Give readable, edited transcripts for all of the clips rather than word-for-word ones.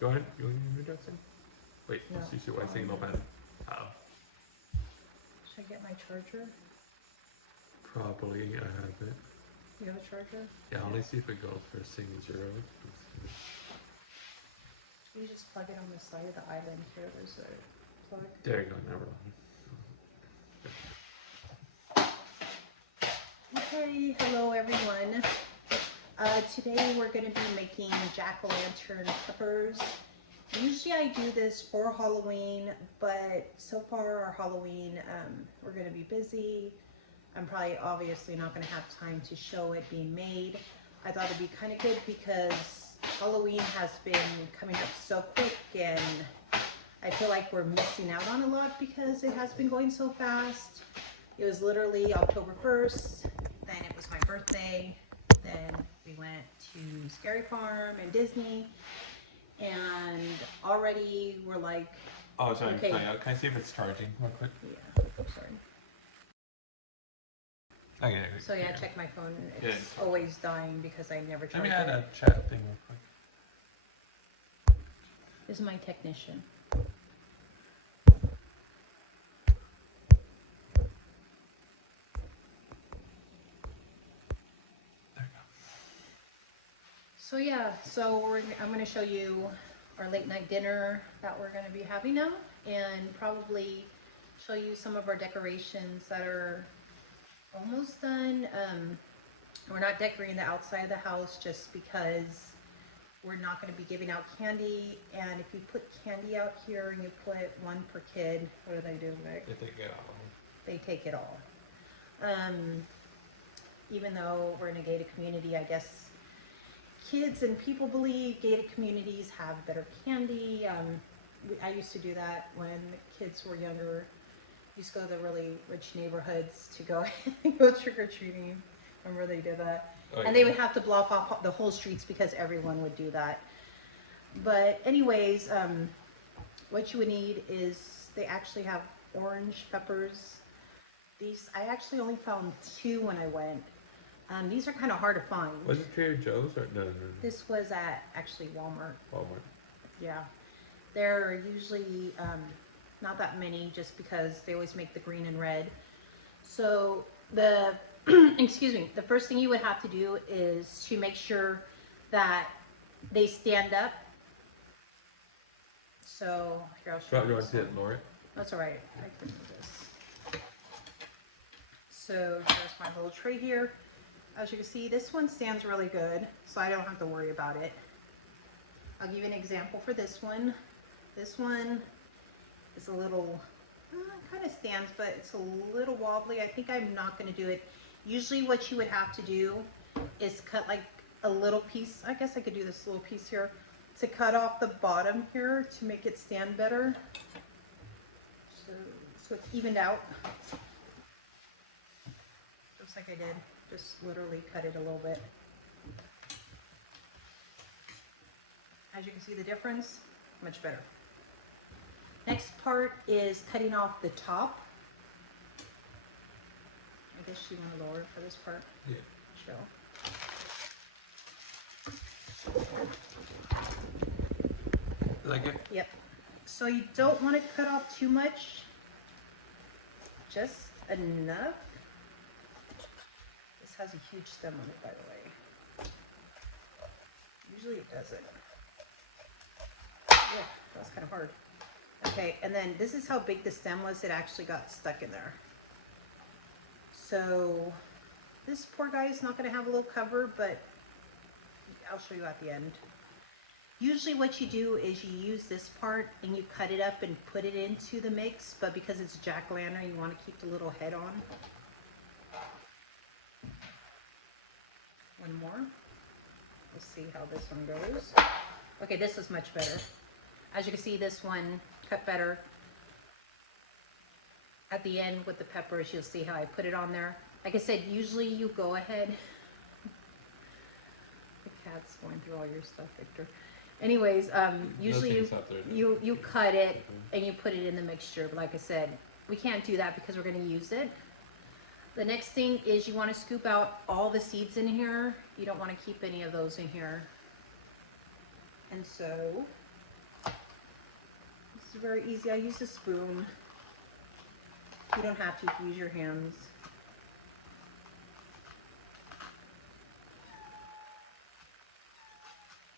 Go ahead. You want to do that? Wait, No. signal pen. Oh. Should I get my charger? Probably I have it. You have a charger? Yeah, let me see if it goes for single zero. You just plug it on the side of the island here. There's a plug. There you go, never mind. Okay, hello everyone. Today we're going to be making jack-o'-lantern peppers. Usually I do this for Halloween, but so far our Halloween, we're going to be busy. I'm probably obviously not going to have time to show it being made. I thought it'd be kind of good because Halloween has been coming up so quick and I feel like we're missing out on a lot because it has been going so fast. It was literally October 1st, then it was my birthday, then we went to Scary Farm and Disney, and already we're like, Oh, sorry. okay. Can I see if it's charging real quick? Yeah, sorry. Okay. So yeah, check my phone. It's always dying because I never charge it. Let me add a chat thing real quick. This is my technician. There we go. So yeah, I'm going to show you our late night dinner that we're going to be having now, and probably show you some of our decorations that are almost done. We're not decorating the outside of the house just because we're not going to be giving out candy, and if you put candy out here and you put one per kid, what do they do, Nick? They take it all. They take it all. Even though we're in a gated community, I guess kids and people believe gated communities have better candy. I used to do that when kids were younger. Used to go to the really rich neighborhoods to go trick-or-treating. Remember they did that? Oh, and they would have to block off the whole streets because everyone would do that. But anyways, what you would need is, they actually have orange peppers. These, I actually only found 2 when I went. These are kind of hard to find. Was it Trader Joe's or no? This was at actually Walmart. Walmart. Yeah. They're usually not that many just because they always make the green and red. So the, excuse me, the first thing you would have to do is to make sure that they stand up. So here, I'll show you. You want to see it, Laura? That's all right. I can do this. So here's my little tray here. As you can see, this one stands really good, so I don't have to worry about it. I'll give you an example for this one. This one is a little, kind of stands, but it's a little wobbly. I think I'm not going to do it. Usually what you would have to do is cut like a little piece. I guess I could do this little piece here to cut off the bottom here to make it stand better. So it's evened out. Just like I did. Just literally cut it a little bit. As you can see the difference, much better. Next part is cutting off the top. I guess you want to lower it for this part? Yeah. Show. Like it? Yep. So you don't want to cut off too much. Just enough. This has a huge stem on it, by the way. Usually it doesn't. Yeah, that was kind of hard. Okay, and then this is how big the stem was. It actually got stuck in there. So this poor guy is not going to have a little cover, but I'll show you at the end. Usually what you do is you use this part and you cut it up and put it into the mix, but because it's jack-o'-lantern, you want to keep the little head on. One more. Let's see how this one goes. Okay, this is much better. As you can see, this one cut better. At the end with the peppers, you'll see how I put it on there. Like I said, usually you go ahead. The cat's going through all your stuff, Victor. Anyways, usually you cut it and you put it in the mixture. But like I said, we can't do that because we're going to use it. The next thing is you want to scoop out all the seeds in here. You don't want to keep any of those in here. And so It's very easy. I use a spoon. You don't have to use your hands.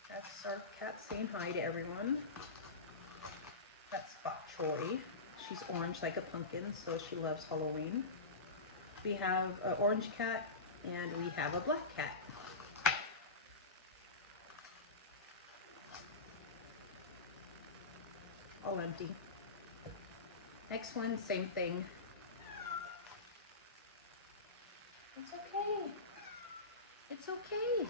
That's our cat saying hi to everyone. That's Bok Choy. She's orange like a pumpkin, so she loves Halloween. We have an orange cat and we have a black cat. All empty. Next one, same thing. It's okay. It's okay.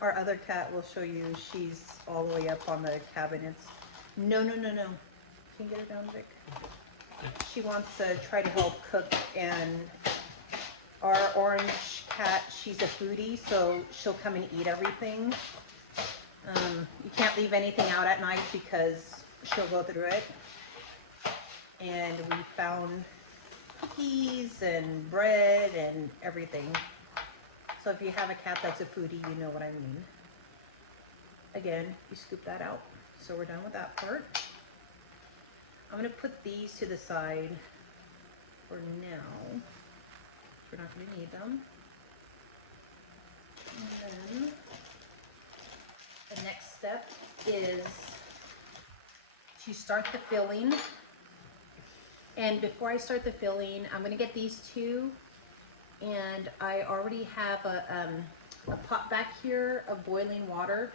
Our other cat will show you, she's all the way up on the cabinets. No, no, no, no. Can you get her down, Vic? She wants to try to help cook, and our orange cat, she's a foodie, so she'll come and eat everything. You can't leave anything out at night because she'll go through it. And we found cookies and bread and everything. So if you have a cat that's a foodie, you know what I mean. Again, you scoop that out. So we're done with that part. I'm gonna put these to the side for now. We're not gonna need them. And then the next step is to start the filling. And before I start the filling, I'm gonna get these two. And I already have a pot back here of boiling water.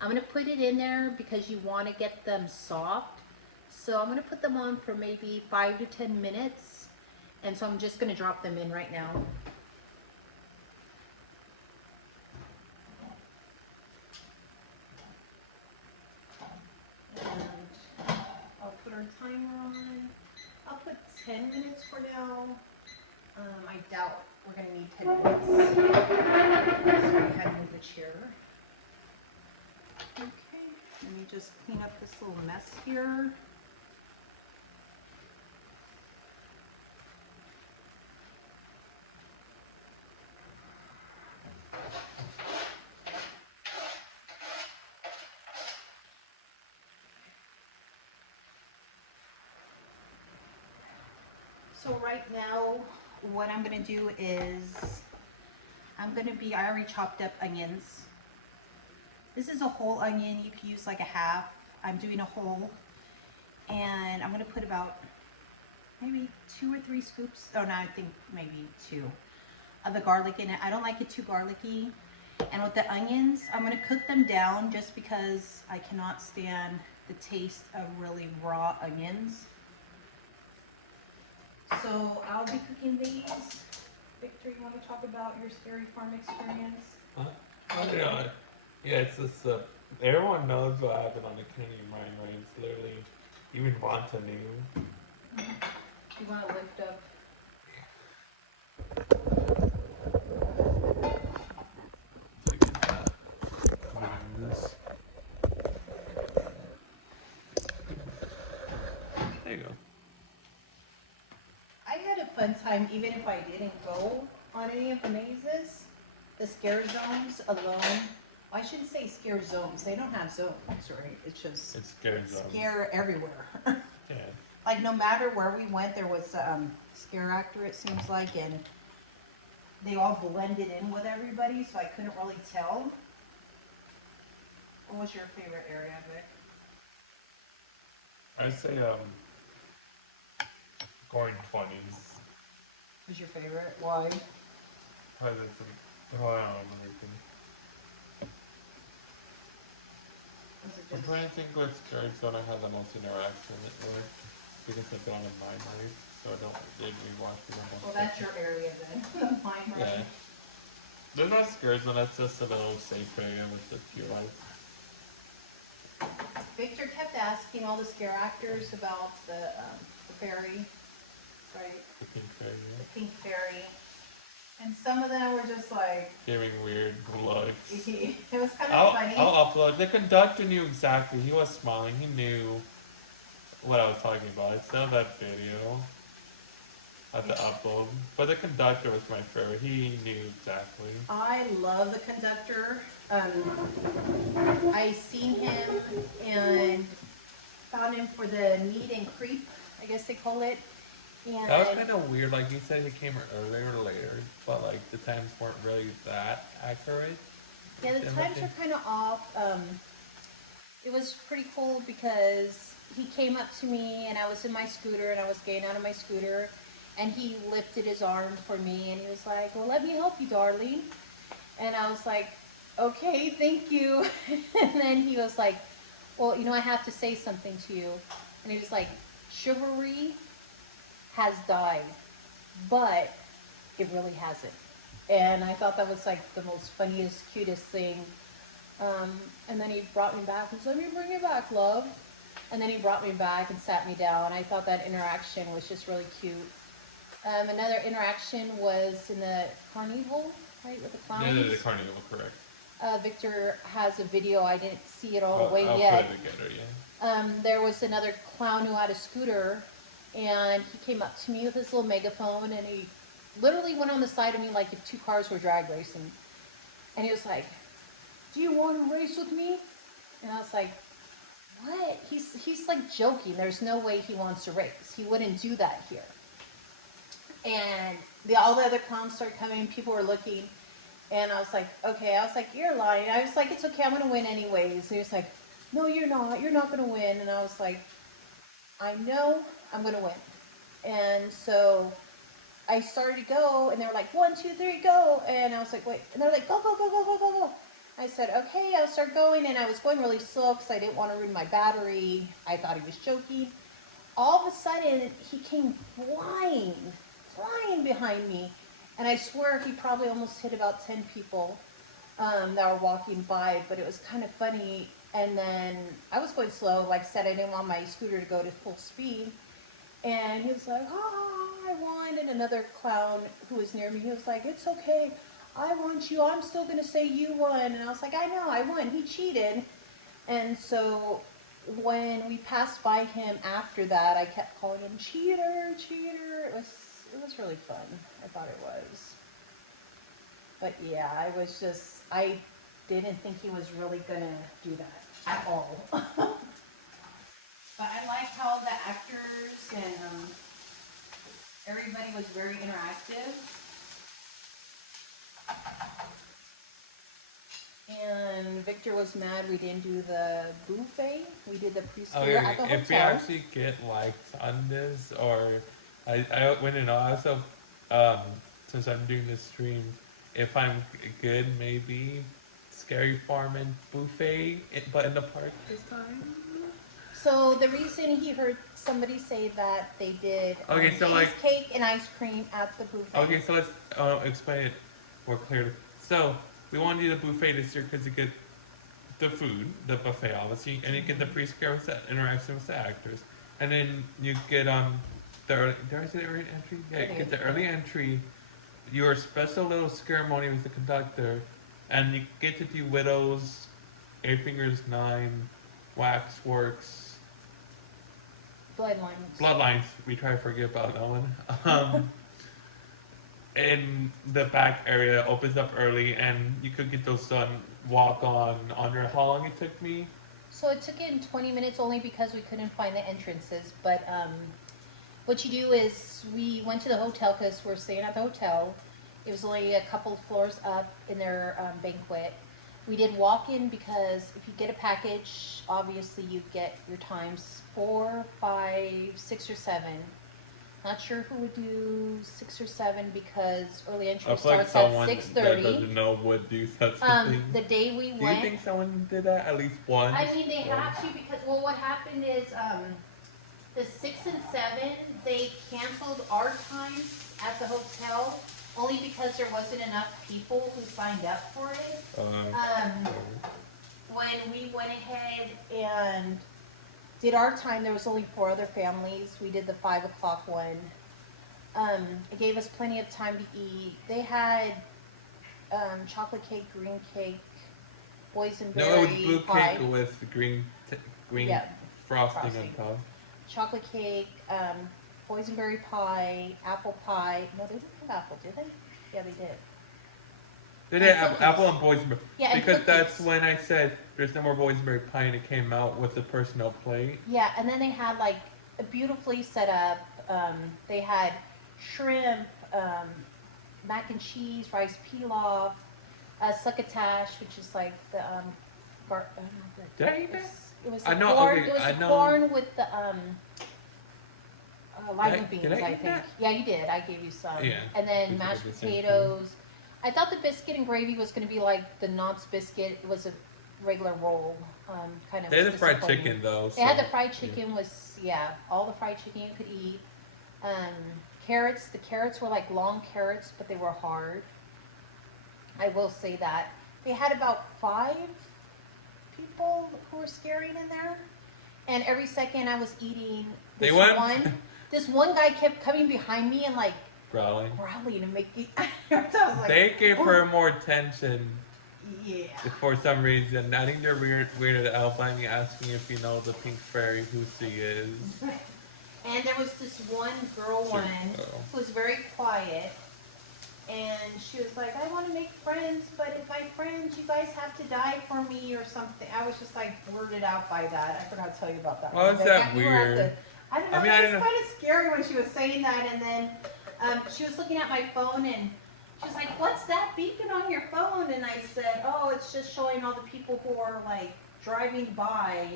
I'm gonna put it in there because you wanna get them soft. So I'm gonna put them on for maybe 5 to 10 minutes. And so I'm just gonna drop them in right now. And I'll put our timer on. I'll put 10 minutes for now. I doubt we're going to need 10 minutes. So go ahead and move the chair. Okay, let me just clean up this little mess here. So right now, what I'm gonna do is, I already chopped up onions. This is a whole onion, you could use like a half. I'm doing a whole. And I'm gonna put about maybe 2 or 3 scoops, oh no, I think maybe 2 of the garlic in it. I don't like it too garlicky. And with the onions, I'm gonna cook them down just because I cannot stand the taste of really raw onions. So I'll be cooking these. Victor, you want to talk about your scary farm experience? Huh? Oh, yeah, it's just, everyone knows what happened on the Canadian mine, right? It's literally, even Vanta knew. You want to lift up? There you go. I had a fun time even if I didn't go on any of the mazes. The scare zones alone. Well, I shouldn't say scare zones. They don't have zones, right? It's just scare everywhere. Yeah. Like no matter where we went, there was a scare actor, it seems like, and they all blended in with everybody, so I couldn't really tell. What was your favorite area, Vic? I'd say, going 20s. Was your favorite? Why? Probably I don't know everything. Was it I'm just... trying to think what scary zone I had the most interaction with, because I've been on a mine race, so I don't did rewatch the one. Well, that's your area then. Mine, right? Yeah. There's not scary zone, that's just a little safe area with a few lights. Victor kept asking all the scare actors about the fairy, right? The pink fairy, yeah. The pink fairy. And some of them were just like... Giving weird looks. It was kind of funny. I'll upload. The conductor knew exactly. He was smiling. He knew what I was talking about. I still have that video. at the upload. But the conductor was my favorite. He knew exactly. I love the conductor. I seen him and found him for the meet and creep, I guess they call it. And That was kind of weird. Like he said, he came earlier or later, but like the times weren't really that accurate. yeah, the times were kind of off. It was pretty cool because he came up to me and I was in my scooter and I was getting out of my scooter and he lifted his arm for me and he was like, well, let me help you, darling. And I was like, okay, thank you. And then he was like, well, I have to say something to you. And he was like, chivalry has died, but it really hasn't. And I thought that was like the most funniest, cutest thing. And then he brought me back. He said, let me bring you back, love. And then he brought me back and sat me down. I thought that interaction was just really cute. Another interaction was in the carnival, right, with the clowns. Yeah, the carnival, correct. Victor has a video. I didn't see it all the way I'll yet. put it together, yeah. There was another clown who had a scooter, and he came up to me with his little megaphone, and he literally went on the side of me like if two cars were drag racing. And he was like, do you want to race with me? And I was like, what? He's like joking. There's no way he wants to race. He wouldn't do that here. And all the other clowns started coming. People were looking. And I was like, okay. I was like, you're lying. I was like, it's okay. I'm going to win anyways. And he was like, no, you're not. You're not going to win. And I was like, I know I'm going to win. And so I started to go. And they were like, 1, 2, 3, go. And I was like, wait. And they were like, go, go, go, go, go, go, go. I said, okay. I'll start going. And I was going really slow because I didn't want to ruin my battery. I thought he was joking. All of a sudden, he came flying behind me. And I swear he probably almost hit about 10 people that were walking by, but it was kind of funny. And then I was going slow. Like I said, I didn't want my scooter to go to full speed. And he was like, oh, I won. And another clown who was near me, he was like, it's okay. I want you. I'm still going to say you won. And I was like, I know, I won. He cheated. And so when we passed by him after that, I kept calling him cheater, cheater. It was really fun. I thought it was. But yeah, I didn't think he was really gonna do that at all. But I liked how the actors and everybody was very interactive. And Victor was mad we didn't do the buffet. We did the preschool at the hotel. If we actually get likes on this, or I went and also, since I'm doing this stream, if I'm good, maybe Scary Farm and buffet, but in the park this time. So the reason he heard somebody say that they did cheesecake and ice cream at the buffet. Okay, so let's explain it more clearly. So we want to do the buffet this year because you get the food, the buffet obviously, and you get the pre-scare interaction with the actors, and then you get the early, did I say the early entry? Yeah, you get the early entry, your special little ceremony with the conductor, and you get to do Widows, 8 Fingers 9, Waxworks, Bloodlines. We try to forget about that one. In the back area opens up early, and you could get those done walk on under how long it took me. So it took in 20 minutes only because we couldn't find the entrances. But what you do is we went to the hotel because we're staying at the hotel. It was only a couple floors up in their banquet. We did walk in because if you get a package, obviously you get your times 4, 5, 6, or 7. Not sure who would do 6 or 7 because early entry starts at 6:30. That doesn't know would do such a thing. The day we went. Do you think someone did that at least once? I mean, they had to because what happened is the 6 and 7 they canceled our times at the hotel only because there wasn't enough people who signed up for it. When we went ahead and did our time, there was only 4 other families. We did the 5 o'clock one. It gave us plenty of time to eat. They had chocolate cake, green cake, boysenberry No, it was blue pie. cake with green frosting on top. Chocolate cake, boysenberry pie, apple pie. No, they didn't have apple, did they? Yeah, they did. They And did have cookies. apple and boysenberry. Yeah, and Because that's cookies. when I said there's no more boysenberry pie, and it came out with the personal plate. Yeah, and then they had like a beautifully set up. They had shrimp, mac and cheese, rice pilaf, succotash, which is like the Did I eat that? it was I the know. corn. Okay, It was I the know. corn with the lima beans, Did I I eat think. that? Yeah, you did. I gave you some. Yeah. And then We did mashed the same thing. potatoes. I thought the biscuit and gravy was going to be like the Knott's biscuit. It was a regular roll, kind of. They had the fried chicken though. They had so, the fried chicken was all the fried chicken you could eat. Um, Carrots. The carrots were like long carrots, but they were hard. I will say that they had about 5 people who were scaring in there, and every second I was eating. They went. This one guy kept coming behind me and like Growling. and making. So I was like, They gave her more attention yeah. for some reason. I think they're weirded out by me asking if you know the pink fairy who she is. And there was this one girl Sure. who was very quiet, and she was like, I want to make friends, but if my friends, you guys have to die for me or something. I was just like blurted out by that. I forgot to tell you about that. Why was But that we were at weird? I don't know, I it was kind of scary when she was saying that, and then she was looking at my phone, and she was like, what's that beacon on your phone? And I said, oh, it's just showing all the people who are like driving by.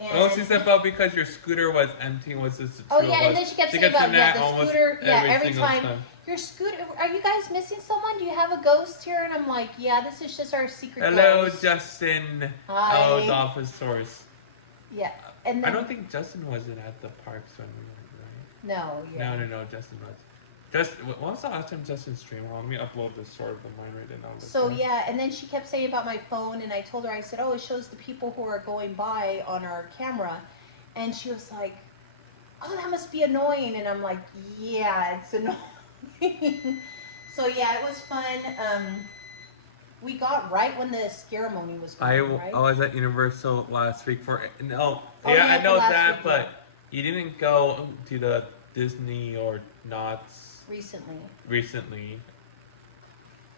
And She said about because your scooter was empty was this. Oh yeah, and then she kept saying about the scooter. Yeah, every time your scooter. Are you guys missing someone? Do you have a ghost here? And I'm like, yeah, this is just our secret Hello, ghost. Justin. Hi. Oh, the office source. Yeah, and then, I don't think Justin wasn't at the parks when we went, right? No, yeah. No, Justin was. When was the last time Justin streamed? Well, let me upload this sort of the mine right now. So yeah, and then she kept saying about my phone, and I told her, I said, oh, it shows the people who are going by on our camera, and she was like, oh, that must be annoying, and I'm like, yeah, it's annoying. So yeah, it was fun. We got right when the ceremony was going, right? I was at Universal last week for no. Oh, Yeah, I know that, week, but you didn't go to the Disney or Knott's recently.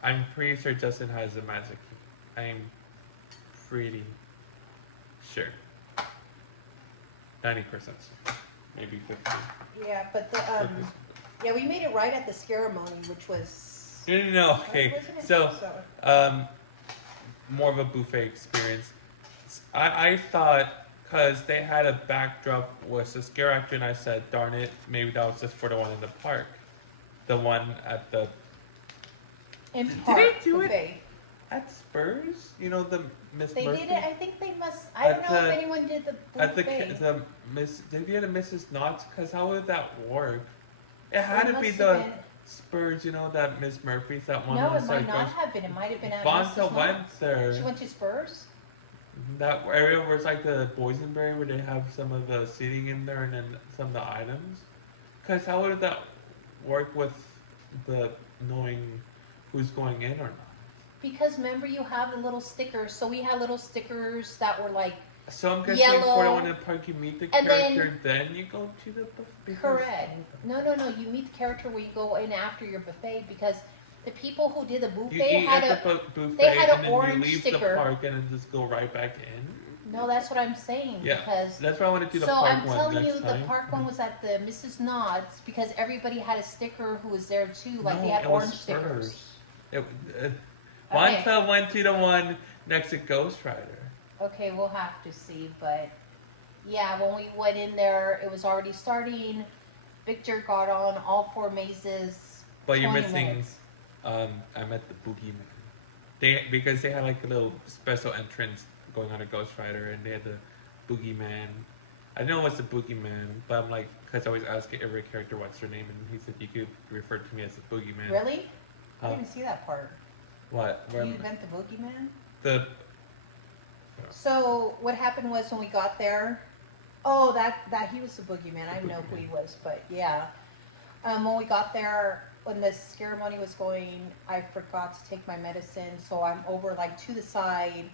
I'm pretty sure Justin has a magic key. I'm pretty sure. 90%. Maybe 50. Yeah, but the yeah, we made it right at the ceremony, which was. No, okay. So, more of a buffet experience. I thought, because they had a backdrop was a scare actor, and I said, darn it, maybe that was just for the one in the park. The one at the... Did they do it at Spurs? You know, the Miss They Murphy? did it, I think they must, I don't know if anyone did the buffet. At the Miss... Did you get a Mrs. Knott's? Because how would that work? It had to be the... Spurs, you know, that Miss Murphy's, that one. No, it might not have been. It might have been at Bonta went there. She went to Spurs? That area where it's like the boysenberry, where they have some of the seating in there and then some of the items. Because how would that work with the knowing who's going in or not? Because remember, you have the little stickers. So we had little stickers that were like so I'm guessing yellow, for the one in the park, you meet the character, then you go to the buffet. Correct. No. You meet the character where you go in after your buffet, because the people who did the buffet had an orange you leave sticker. The park and then just go right back in. No, that's what I'm saying. Yeah, because that's why I want to do the so park I'm one telling next you, time. the park one was at the Mrs. Knott's, because everybody had a sticker who was there too. Like no, they had it orange was stickers. Wanta went to the one next to Ghost Rider. Okay, we'll have to see, but yeah, when we went in there, it was already starting. Victor got on all 4 mazes. But you're missing. Minutes. I met the Boogeyman. Because they had like a little special entrance going on a Ghost Rider, and they had the Boogeyman. I know it's the Boogeyman, but I'm like, because I always ask every character what's their name, and he said you could refer to me as the Boogeyman. Really? I didn't see that part. What? Did you invent the Boogeyman? The. So what happened was when we got there, oh, that he was the boogeyman. I didn't know who he was, but yeah. When we got there, when the ceremony was going, I forgot to take my medicine, so I'm over like to the side.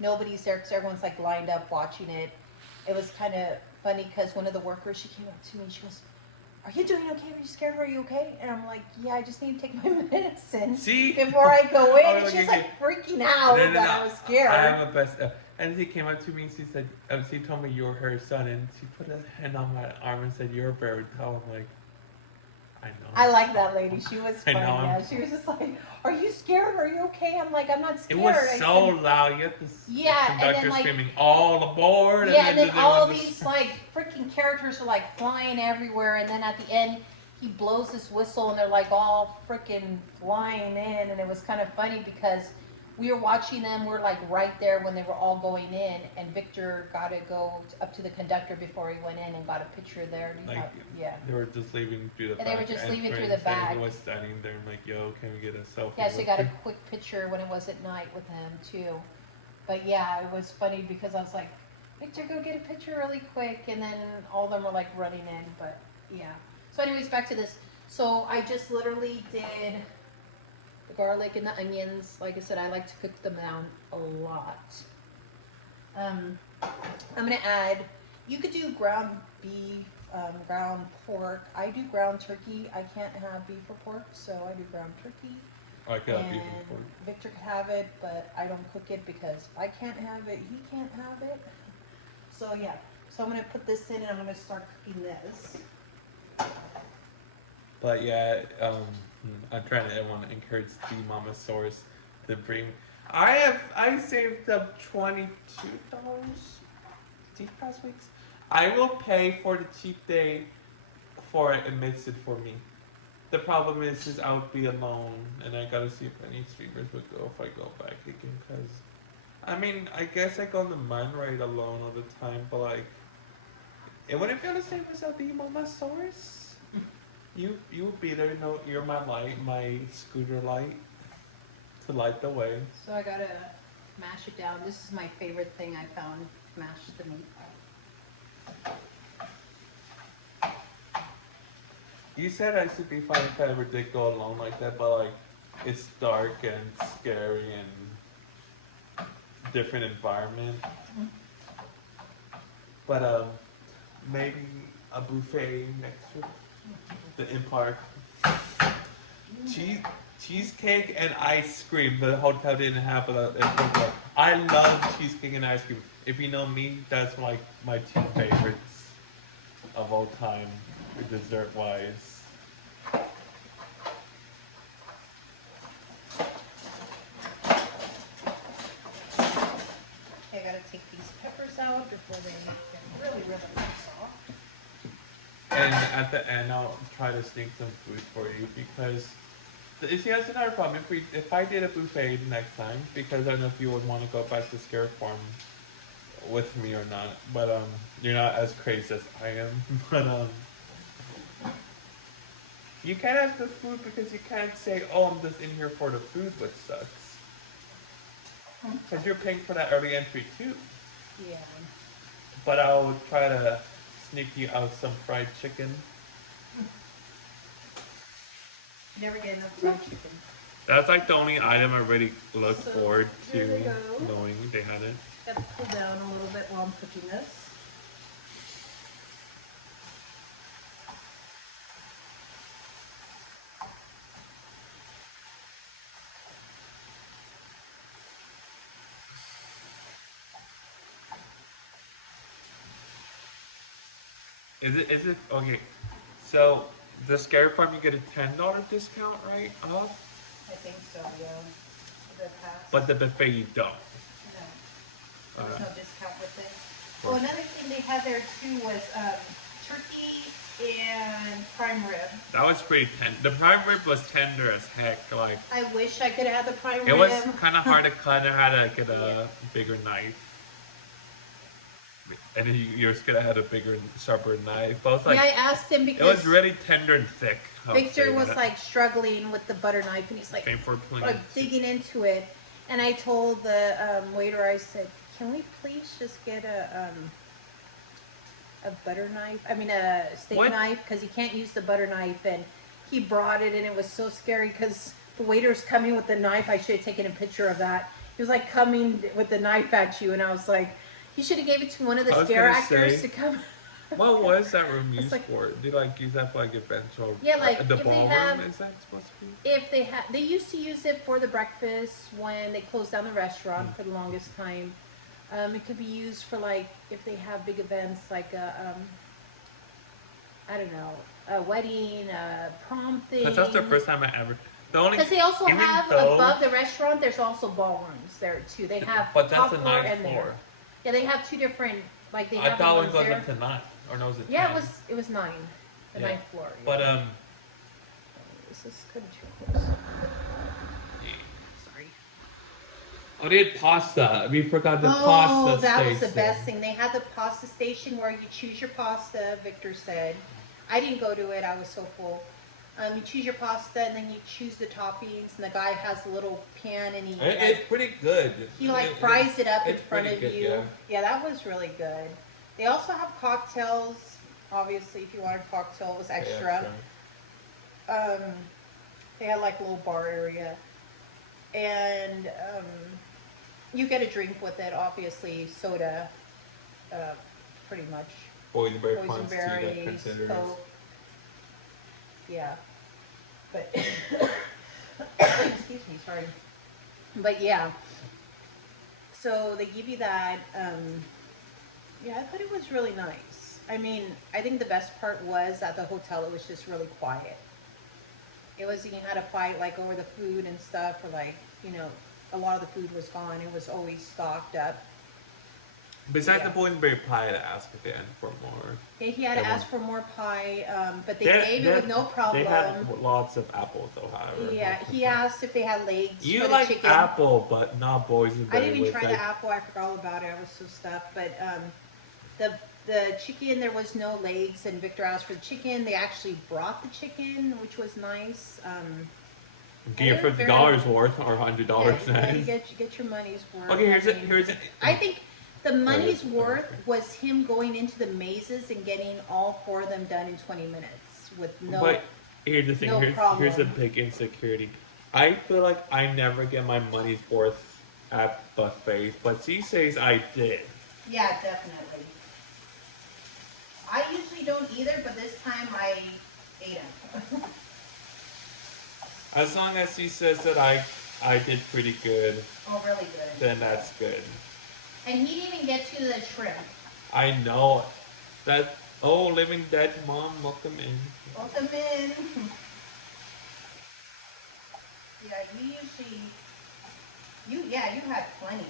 Nobody's there because everyone's like lined up watching it. It was kind of funny because one of the workers, she came up to me and she goes, are you doing okay? Are you scared? Are you okay? And I'm like, yeah, I just need to take my medicine See? before I go in. Oh, And she's okay. like freaking out No, no, that no. I was scared. I am a best. And she came up to me and she said, she told me you were her son, and she put a hand on my arm and said, "You're very tall." I'm like, I know. I like that lady. She was I funny. know. Yeah, she was just like, "Are you scared? Are you okay?" I'm like, "I'm not It scared." was I so said, loud. You had the yeah, and conductor then like, screaming, "All aboard!" yeah, and then they all went to- these like freaking characters are like flying everywhere, and then at the end he blows this whistle, and they're like all freaking flying in, and it was kind of funny because we were watching them. We're like right there when they were all going in, and Victor got to go up to the conductor before he went in and got a picture there. Like, Yeah. they were just leaving through the And back. they were just leaving through entrance, the and back. he was standing there and like, "Yo, can we get a selfie?" Yeah, so we with got a you?" quick picture when it was at night with him too. But yeah, it was funny because I was like, Victor, go get a picture really quick, and then all of them were like running in. But yeah. So anyways, back to this. So I just literally did the garlic and the onions. Like I said, I like to cook them down a lot. I'm gonna add. You could do ground beef, ground pork. I do ground turkey. I can't have beef or pork, so I do ground turkey. I got beef And and pork. Victor could have it, but I don't cook it because if I can't have it, he can't have it. So yeah, so I'm gonna put this in and I'm gonna start cooking this. But yeah, I'm trying to. I want to encourage the mamasaurus to bring. I saved up $22 these past weeks. I will pay for the cheap day for it and mix it for me. The problem is I would be alone, and I gotta see if any streamers would go if I go back again. Cause I mean, I guess I go on the man ride alone all the time, but like, it wouldn't feel the same without the mamasaurus. You would be there. You know, you're my light, my scooter light to light the way. So I gotta mash it down. This is my favorite thing I found, mash the meat. You said I should be fine if I ever did go alone like that, but like, it's dark and scary and different environment. But maybe a buffet next week. The Empire. Cheesecake and ice cream. The hotel didn't have it. I love cheesecake and ice cream. If you know me, that's like my two favorites of all time, dessert wise. Okay, I gotta take these peppers out before they get really, really soft. And at the end, I'll try to sneak some food for you because see, that's another problem. If I did a buffet next time, because I don't know if you would want to go back to Scare Farm with me or not, but you're not as crazy as I am. But you can't have the food because you can't say, "Oh, I'm just in here for the food," which sucks. Because you're paying for that early entry too. Yeah. But I'll try to sneak you out some fried chicken. Never get enough fried chicken. That's like the only item I really look So, forward here they to go. knowing they had it. Got to cool down a little bit while I'm cooking this. Is it okay? So the Scary Farm, you get a $10 discount, right? Off, I think so, yeah. The pass. but the buffet you don't. No, there was no discount with it. Oh, another thing they had there too was turkey and prime rib. That was pretty tender. The prime rib was tender as heck. Like I wish I could have had the prime rib. it was kind of hard to cut. I had to get a bigger knife. And then you're just gonna have a bigger, sharper knife. But I was like, yeah, I asked him it because was really tender and thick. Victor was like struggling with the butter knife, and he's like digging into it. And I told the waiter, I said, "Can we please just get a butter knife? I mean a steak knife, because you can't use the butter knife." And he brought it, and it was so scary because the waiter's coming with the knife. I should have taken a picture of that. He was like coming with the knife at you, and I was like, he should have gave it to one of the scare actors to come. What was that room It's used like, for? Do you like use that for like events or yeah, like the if they ballroom? have, Is that supposed to be? if they have, they used to use it for the breakfast when they closed down the restaurant Mm. for the longest time. It could be used for like if they have big events like a, I don't know, a wedding, a prom Cause that's the thing. first time I ever. The only Because they also even have though, above the restaurant, there's also ballrooms there too. They have but that's top the floor ninth and there. floor. Yeah, they have two different, like they I have the thought it ones goes there. up to 9, or no, was it Yeah, 10? it was nine, the Yeah. ninth floor. Yeah. But This is kind of too close. Sorry. oh, they had pasta. We forgot the Oh, pasta that was the station. best thing. They had the pasta station where you choose your pasta, Victor said. I didn't go to it, I was so full. You choose your pasta and then you choose the toppings, and the guy has a little pan and It's pretty good. he like fries it up in it's front pretty of good, you. yeah. Yeah, that was really good. They also have cocktails, obviously, if you wanted cocktails extra. Yeah, Um, they had like a little bar area, and you get a drink with it, obviously, soda, uh, pretty much. Boysenberry Punch tea that Boysenberry, considers. Coke. Yeah, but excuse me, sorry. But yeah, so they give you that. Yeah, I thought it was really nice. I mean, I think the best part was at the hotel, it was just really quiet. It was, you had to fight like over the food and stuff, or like, you know, a lot of the food was gone. It was always stocked up. Besides Yeah. the Boysenberry pie, I asked again for more. Yeah, he had They to want- ask for more pie, but they They, gave it they, with no they had problem. lots of apples though, however. Yeah, Lots of he asked if they had legs You for the like chicken. apple, but not boysenberry. I didn't even with try like, the apple. I forgot all about it. I was so stuffed. But the chicken, there was no legs, and Victor asked for the chicken. They actually brought the chicken, which was nice. Get your $50 worth or $100. Yeah, you get your money's worth. Okay, I mean, here's it. I think the money's Okay. worth was him going into the mazes and getting all 4 of them done in 20 minutes with no. But here's the thing. No Here's a problem. big insecurity. I feel like I never get my money's worth at buffets, but she says I did. Yeah, definitely. I usually don't either, but this time I ate them. As long as she says that I did pretty good, Oh, really good. then that's good. And he didn't even get to the shrimp. I know that. Oh, living dead mom, welcome in. Welcome in. Yeah, you usually, you had plenty.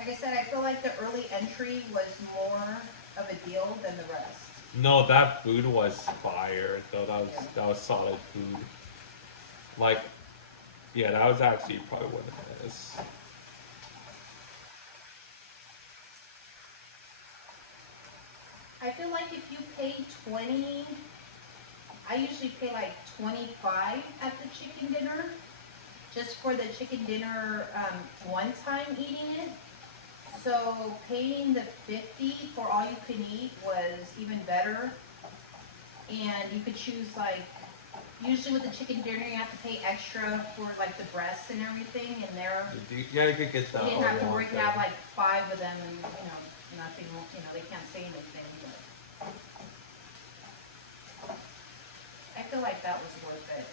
Like I said, I feel like the early entry was more of a deal than the rest. No, that food was fire. Though that was solid food. Like, yeah, that was actually probably what it is. I feel like if you pay 20, I usually pay like 25 at the chicken dinner, just for the chicken dinner one time eating it. So paying the 50 for all you can eat was even better. And you could choose like, usually with the chicken dinner you have to pay extra for like the breasts and everything, and there Yeah, you could get that. you didn't have to worry, you have like 5 of them and nothing, they can't say anything. But I feel like that was worth it.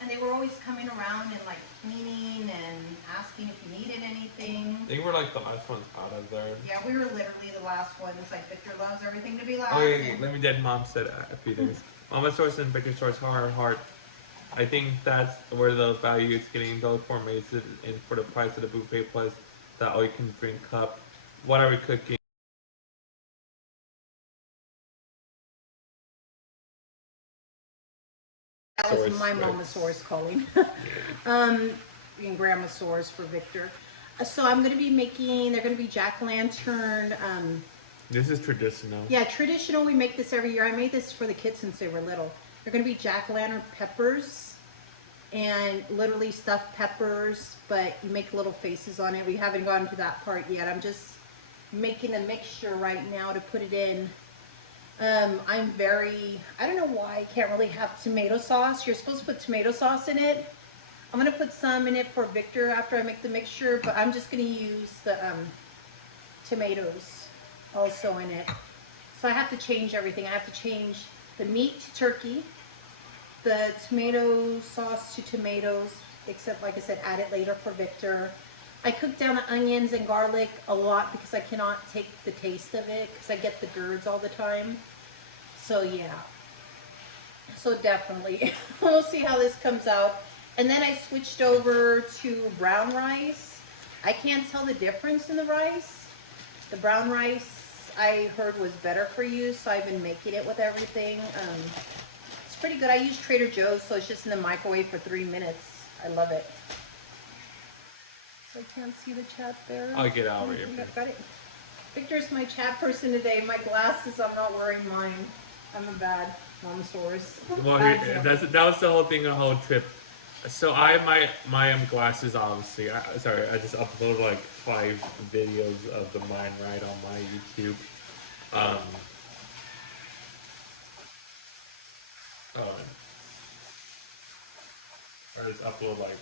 And they were always coming around and like cleaning and asking if you needed anything. They were like the last ones out of there. Yeah, we were literally the last ones. Like Victor loves everything to be last. Oh yeah, let me dead mom said a few things. Mamasaurus and victorsaurus heart. I think that's where the value is getting those formations and for the price of the buffet plus the all you can drink cup, whatever cooking. That was my mamasaurus calling. And grandmasaurus for Victor. So I'm going to be making, they're going to be jack-o'-lantern. This is traditional. Yeah, traditional. We make this every year. I made this for the kids since they were little. They're going to be jack-o'-lantern peppers and literally stuffed peppers, but you make little faces on it. We haven't gotten to that part yet. I'm just making a mixture right now to put it in. I don't know why I can't really have tomato sauce. You're supposed to put tomato sauce in it. I'm gonna put some in it for Victor after I make the mixture, but I'm just gonna use the tomatoes also in it. So I have to change everything. I have to change the meat to turkey, the tomato sauce to tomatoes, except like I said, add it later for Victor. I cook down the onions and garlic a lot because I cannot take the taste of it because I get the GERDs all the time. So yeah, so definitely. We'll see how this comes out. And then I switched over to brown rice. I can't tell the difference in the rice. The brown rice I heard was better for you, so I've been making it with everything. It's pretty good. I use Trader Joe's, so it's just in the microwave for 3 minutes. I love it. So I can't see the chat there. I'll get out of here. Got it. Victor's my chat person today. My glasses, I'm not wearing mine. I'm a bad mamasaurus. Well, that was the whole thing, the whole trip. So I have my glasses, obviously. Sorry, I just uploaded like 5 videos of the mine ride on my YouTube. I just upload like.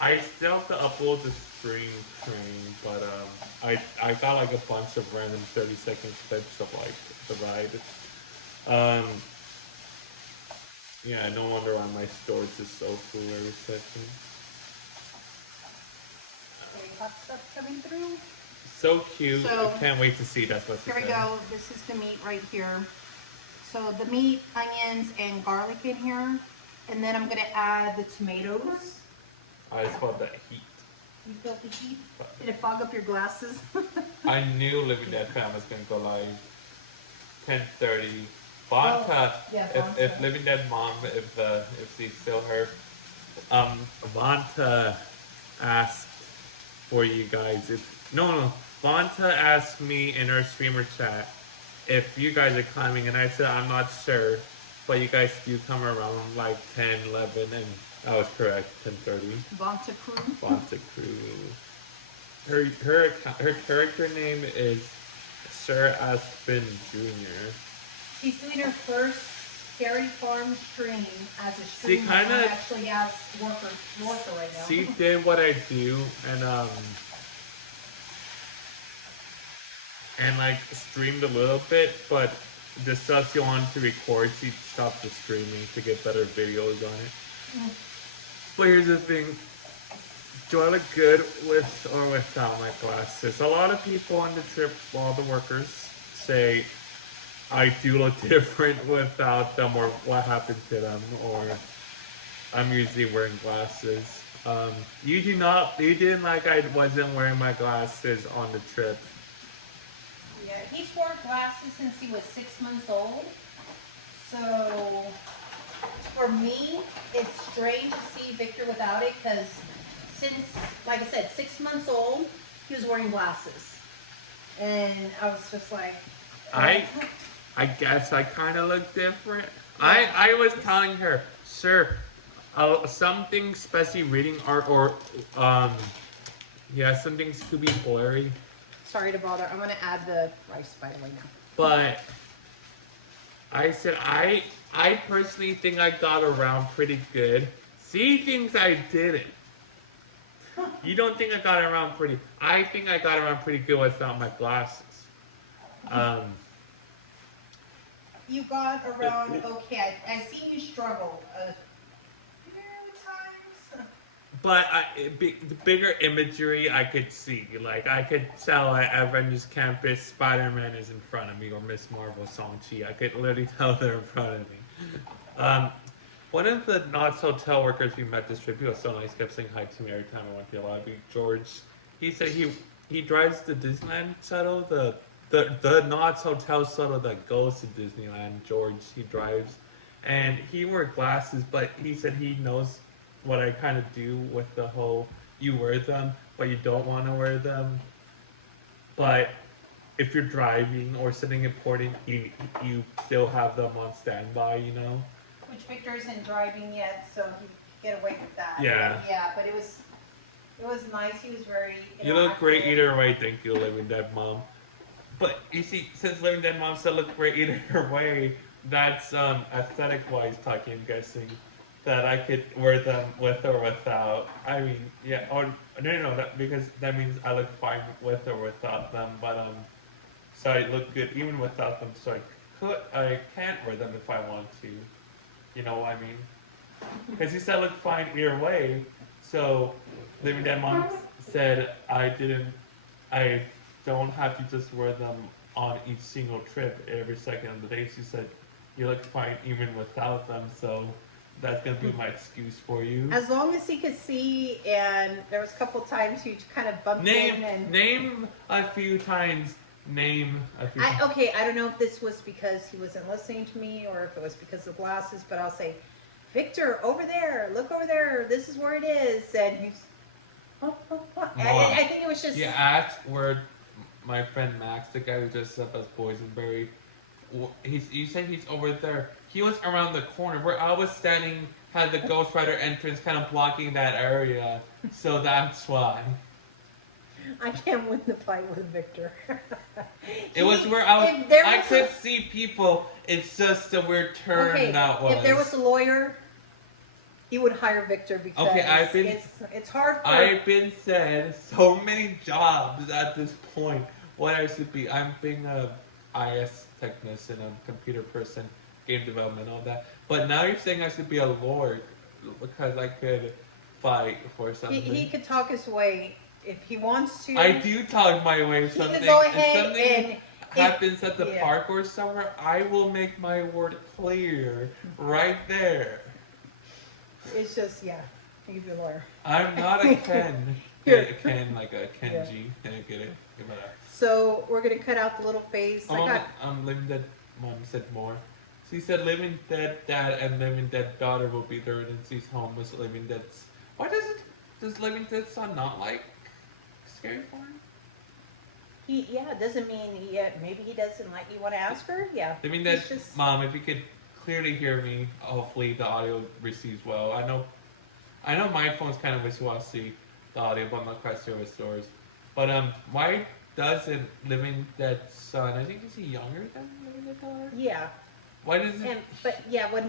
I still have to upload the stream train, but I got like a bunch of random 30-second clips of like the ride. Yeah, no wonder why my storage is so full every second. Okay, hot stuff coming through. So cute. So, I can't wait to see that's what's here we go. This is the meat right here. So the meat, onions, and garlic in here. And then I'm going to add the tomatoes. I just felt that heat. You felt the heat? Did it fog up your glasses? I knew Living Dead Fam was going to go live 10:30. Vanta, yeah, if Living Dead Mom, if she's still her, Vanta asked for you guys. Vanta asked me in her streamer chat if you guys are coming, and I said I'm not sure, but you guys do come around like 10, 11, and I was correct, 10:30. Vanta Crew. Vanta Crew. Her character name is Sir Aspen Jr. She's doing her first Scary Farm stream as a streamer. She kind of actually has worker right now. She did what I do, and like streamed a little bit, but the stuff she wanted to record, she stopped the streaming to get better videos on it. But here's the thing: do I look good with or without my glasses? A lot of people on the trip, all the workers, say I do look different without them, or what happened to them, or I'm usually wearing glasses. You didn't like I wasn't wearing my glasses on the trip. Yeah, he's worn glasses since he was 6 months old. So for me, it's strange to see Victor without it because since, like I said, 6 months old, he was wearing glasses. And I was just like... I guess I kind of look different. I was telling her, sir, some things, especially reading art or some things could be blurry. Sorry to bother. I'm gonna add the rice by the way now. But I said I personally think I got around pretty good. She thinks I didn't. You don't think I got around pretty? I think I got around pretty good without my glasses. You got around okay. I see you struggle a few times. But the bigger imagery I could see. Like, I could tell at Avengers Campus, Spider-Man is in front of me, or Miss Marvel, Shang-Chi. I could literally tell they're in front of me. One of the Knott's Hotel workers we met this trip, he was so nice, kept saying hi to me every time I went to the lobby. George, he said he drives the Disneyland shuttle, the Knott's Hotel shuttle that goes to Disneyland. George, he drives. And he wore glasses, but he said he knows what I kind of do with the whole, you wear them, but you don't want to wear them. But if you're driving or something important, you still have them on standby, you know? Which Victor isn't driving yet, so he can get away with that. Yeah. Yeah, but it was nice. He was very... You look great either way. Thank you, Living Dead Mom. But you see, since Living Dead Mom said look great either way, that's aesthetic-wise talking, I'm guessing. that I could wear them with or without. I mean, yeah. Oh no, because that means I look fine with or without them. But so I look good even without them. So I can't wear them if I want to. You know what I mean? Because he said I look fine either way. So living dead mom said I don't have to just wear them on each single trip every second of the day. She said you look fine even without them. So that's gonna be my excuse for you. As long as he could see, and there was a couple times you kind of bumped in and... Name a few times. Okay, I don't know if this was because he wasn't listening to me or if it was because of glasses, but I'll say, Victor, over there, look over there, this is where it is. And he's, I think it was just... You asked where my friend Max, the guy who just up as boysenberry, you said he's over there. He was around the corner where I was standing, had the Ghost Rider entrance kind of blocking that area. So that's why. I can't win the fight with Victor. It was where I could see people. It's just a weird turn that was. If there was a lawyer, he would hire Victor because it's hard for... I've been said so many jobs at this point. What I should be. I'm being a IS technician, a computer person, game development, all that. But now you're saying I should be a lawyer because I could fight for something. He could talk his way. If he wants to, I do talk my way. If something, happens at the park or somewhere, I will make my word clear right there. It's just, he could be a lawyer. I'm not a Ken. Ken, like a Kenji. Yeah. I get it. So we're gonna cut out the little face. Living Dead mom said more. She said Living Dead dad and Living Dead daughter will be there, and she's home with Living Dead's. Why does Living Dead's son not like scary porn? Doesn't mean maybe he doesn't like. You want to ask her? Yeah. I mean that mom, if you could clearly hear me, hopefully the audio receives well. I know my phone's kind of wishy-washy, the audio, but I'm not quite sure with stores. But why doesn't Living Dead's son? I think is he younger than Living Dead daughter? Yeah. Why does it?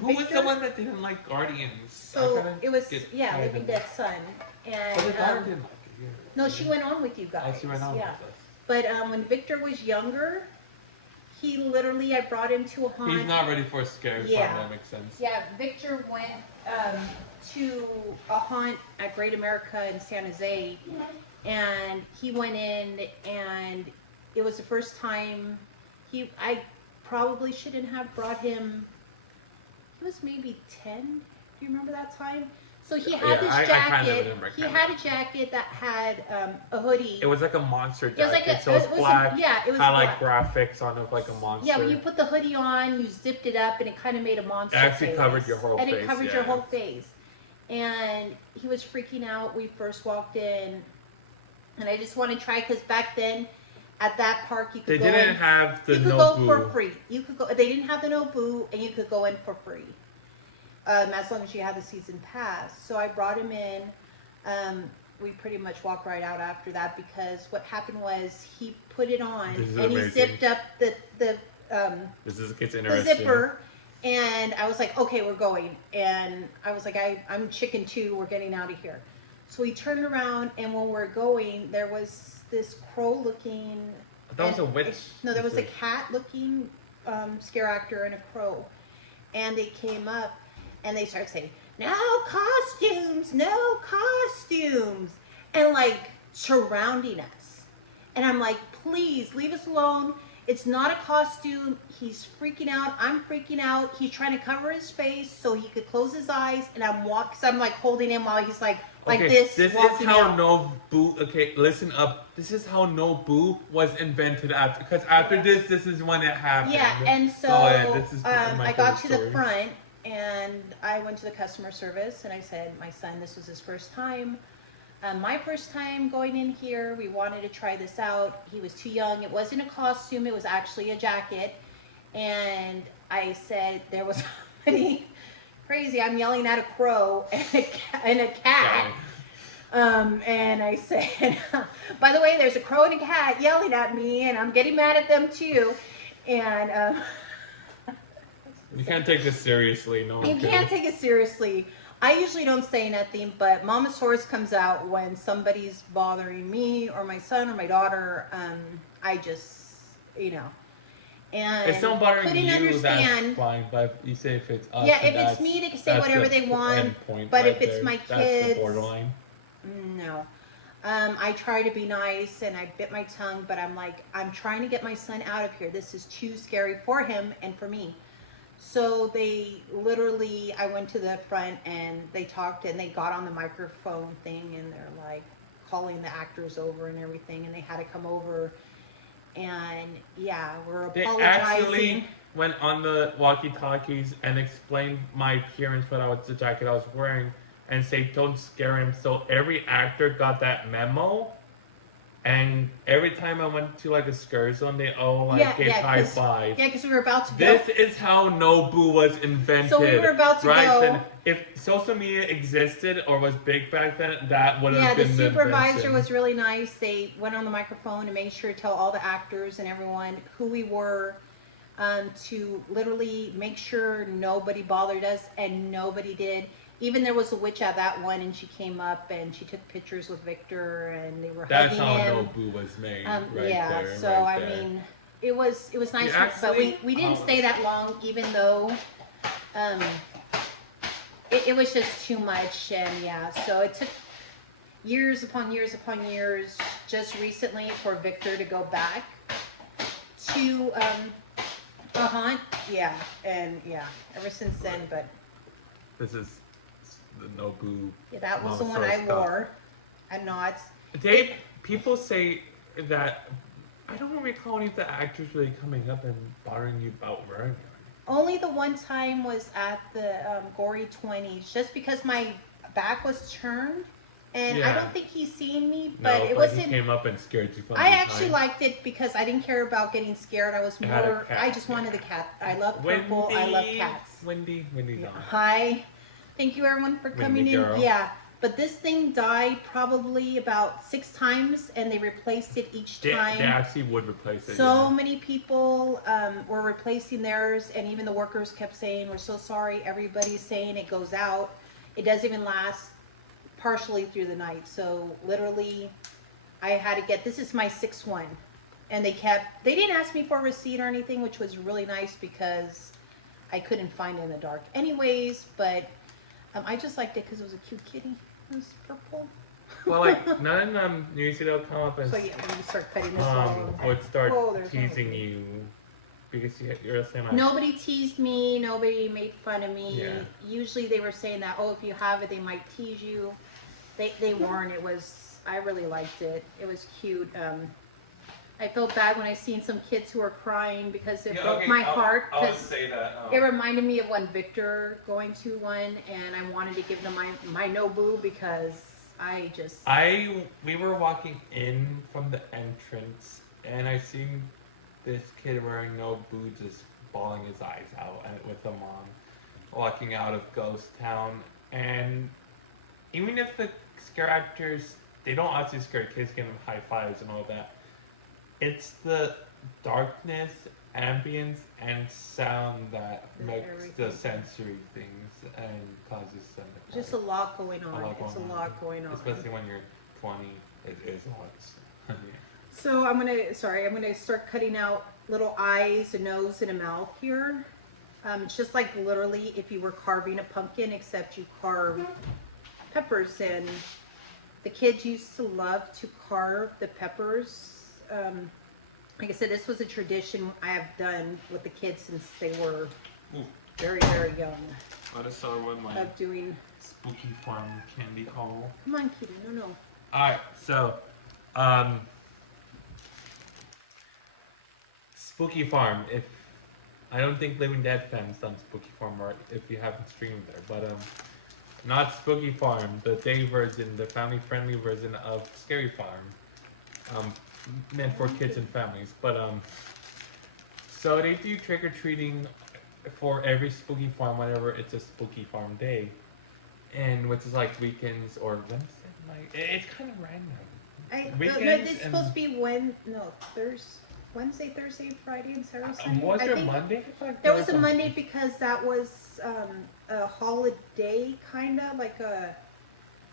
Who was the one that didn't like Guardians? So it was Living Dead's son, and but the daughter didn't like it. Yeah. No, she went on with you guys. Oh, she went on with us. But when Victor was younger, he literally, I brought him to a haunt. He's not ready for a scary fun, that makes sense. Yeah, Victor went to a haunt at Great America in San Jose, and he went in, and it was the first time I probably shouldn't have brought him. He was maybe 10. Do you remember that time? So he had this jacket. He had a jacket that had a hoodie. It was like a monster jacket. It was black. It was had black. like graphics on it like a monster. Yeah, when you put the hoodie on, you zipped it up, and it kind of made a monster face. It actually covered your whole face. And it covered your whole face. And he was freaking out. We first walked in, and I just want to try because back then, at that park, you could go in. They didn't have the no boo. You could go for free. You could go. They didn't have the no boo, and you could go in for free. As long as you had the season pass. So I brought him in. We pretty much walked right out after that because what happened was he put it on and he zipped up the zipper, and I was like, okay, we're going. And I was like, I'm chicken too. We're getting out of here. So we turned around, and when we're going, there was this crow-looking. That was a witch. No, there was a cat-looking scare actor and a crow, and they came up. And they start saying, no costumes, no costumes. And like surrounding us. And I'm like, please leave us alone. It's not a costume. He's freaking out. I'm freaking out. He's trying to cover his face so he could close his eyes. And I'm like holding him while he's like this. This is how no boo. Okay, listen up. This is how no boo was invented after. Because after this is when it happened. Yeah, and so I got to the front. And I went to the customer service and I said, my son, this was his first time. My first time going in here. We wanted to try this out. He was too young. It wasn't a costume. It was actually a jacket. And I said, there was somebody crazy. I'm yelling at a crow and a cat. And I said, by the way, there's a crow and a cat yelling at me and I'm getting mad at them too. And, you can't take this seriously. No one You can't take it seriously. I usually don't say nothing, but mamasaurus comes out when somebody's bothering me or my son or my daughter. I just, you know, If and someone bothering couldn't you, that's understand. fine. But you say if it's us, Yeah, and if it's me, they can say that's whatever the they want. end point But right if it's there. my That's the kids, borderline. no. I try to be nice and I bit my tongue, but I'm like, I'm trying to get my son out of here. This is too scary for him and for me. So they literally, I went to the front and they talked and they got on the microphone thing and they're like calling the actors over and everything, and they had to come over and yeah, we're They apologizing. actually went on the walkie-talkies and explained my appearance, the jacket I was wearing, and say don't scare him. So every actor got that memo, and every time I went to like a scare zone, they all like gave high fives. Yeah, because we were about to go. This is how Nobu was invented. So we were about to right go. Then, if social media existed or was big back then, that would have been the supervisor invention. was really nice. They went on the microphone and made sure to tell all the actors and everyone who we were, to literally make sure nobody bothered us, and nobody did. Even there was a witch at that one, and she came up and she took pictures with Victor, and they were That's hugging him. how Nobu was made. Yeah, there, so right I there. mean, it was nice, actually, but we didn't stay that long, even though it was just too much, and yeah, so it took years upon years upon years just recently for Victor to go back to a hunt. Yeah, and yeah, ever since then. But this is the Nobu. yeah, that was the one I wore at Knott's. People say that I don't recall any of the actors really coming up and bothering you about wearing it. Only the one time was at the Gory 20s, just because my back was turned, and I don't think he's seen me, but it wasn't. He came up and scared you. I actually liked it because I didn't care about getting scared. I was more. I just wanted the cat. I love purple. I love cats. Wendy died. Hi, thank you everyone for coming in. Girl. Yeah, but this thing died probably about 6 times, and they replaced it each time. They actually would replace it. So many people were replacing theirs, and even the workers kept saying, "We're so sorry." Everybody's saying it goes out. It doesn't even last partially through the night. So literally, I had to get. This is my 6th one, and they didn't ask me for a receipt or anything, which was really nice because I couldn't find it in the dark. Anyways, but I just liked it because it was a cute kitty. It was purple. Well, like none of them usually they'll come up and So yeah, when you start cutting this along, would start there's teasing you because you're a semi. Nobody teased me. Nobody made fun of me. Yeah. Usually they were saying that, oh, if you have it, they might tease you. They weren't. It was. I really liked it. It was cute. I felt bad when I seen some kids who were crying because it broke my heart. I'll just say that. It reminded me of when Victor going to one, and I wanted to give them my Nobu because we were walking in from the entrance, and I seen this kid wearing Nobu just bawling his eyes out with a mom walking out of Ghost Town. And even if the scare actors, they don't actually scare kids, give them high fives and all that, it's the darkness, ambience, and sound that makes the sensory things and causes them to just a lot going on. It's a lot going on. Especially when you're 20, it is a lot. So I'm gonna start cutting out little eyes, a nose, and a mouth here. It's just like literally if you were carving a pumpkin, except you carve peppers. And the kids used to love to carve the peppers. Like I said, this was a tradition I have done with the kids since they were very, very young. Let us start with my Spooky Farm candy haul. Come on, kitty. No. Alright, so, Spooky Farm. I don't think Living Dead fans done Spooky Farm, or if you haven't streamed there, but not Spooky Farm, the day version, the family-friendly version of Scary Farm, meant for kids and families. But so they do trick-or-treating for every Spooky Farm whenever it's a Spooky Farm day, and which is like weekends or Wednesday night. It's kind of random. It's supposed to be Thursday. Wednesday, Thursday, Friday, and Saturday, Sunday. Was I there think Monday? I thought there there was a a Monday because that was a holiday, kind of like a.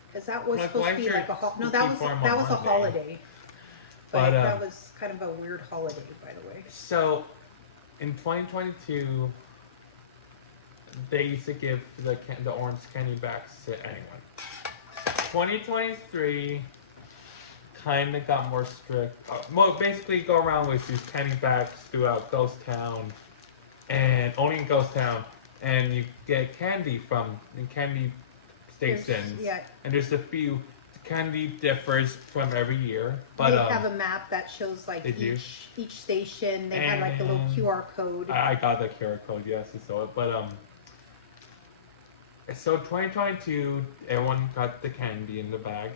Because that was Like, supposed why to is be there like a no, spooky farm on that was a Monday? holiday, But but that was kind of a weird holiday, by the way. so in 2022, they used to give the orange candy backs to anyone. 2023 kind of got more strict. Well, basically, go around with these candy backs throughout Ghost Town, and only in Ghost Town, and you get candy from the candy stations. Yeah. And there's a few. Candy differs from every year, but they have a map that shows like each station. They had like a little QR code. I got the QR code, yes, I saw it. But so 2022, everyone got the candy in the bag.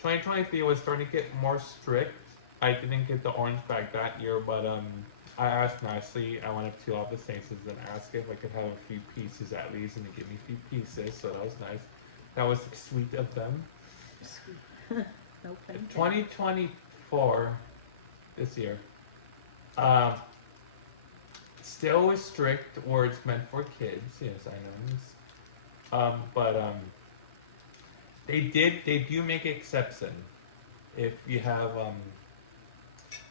2023 was starting to get more strict. I didn't get the orange bag that year, but I asked nicely. I went up to all the stations and asked if I could have a few pieces at least, and they gave me a few pieces, so that was nice. That was sweet of them. Sweet. No pun. 2024, this year, still is strict where it's meant for kids. Yes, I know. But they do make exception if you have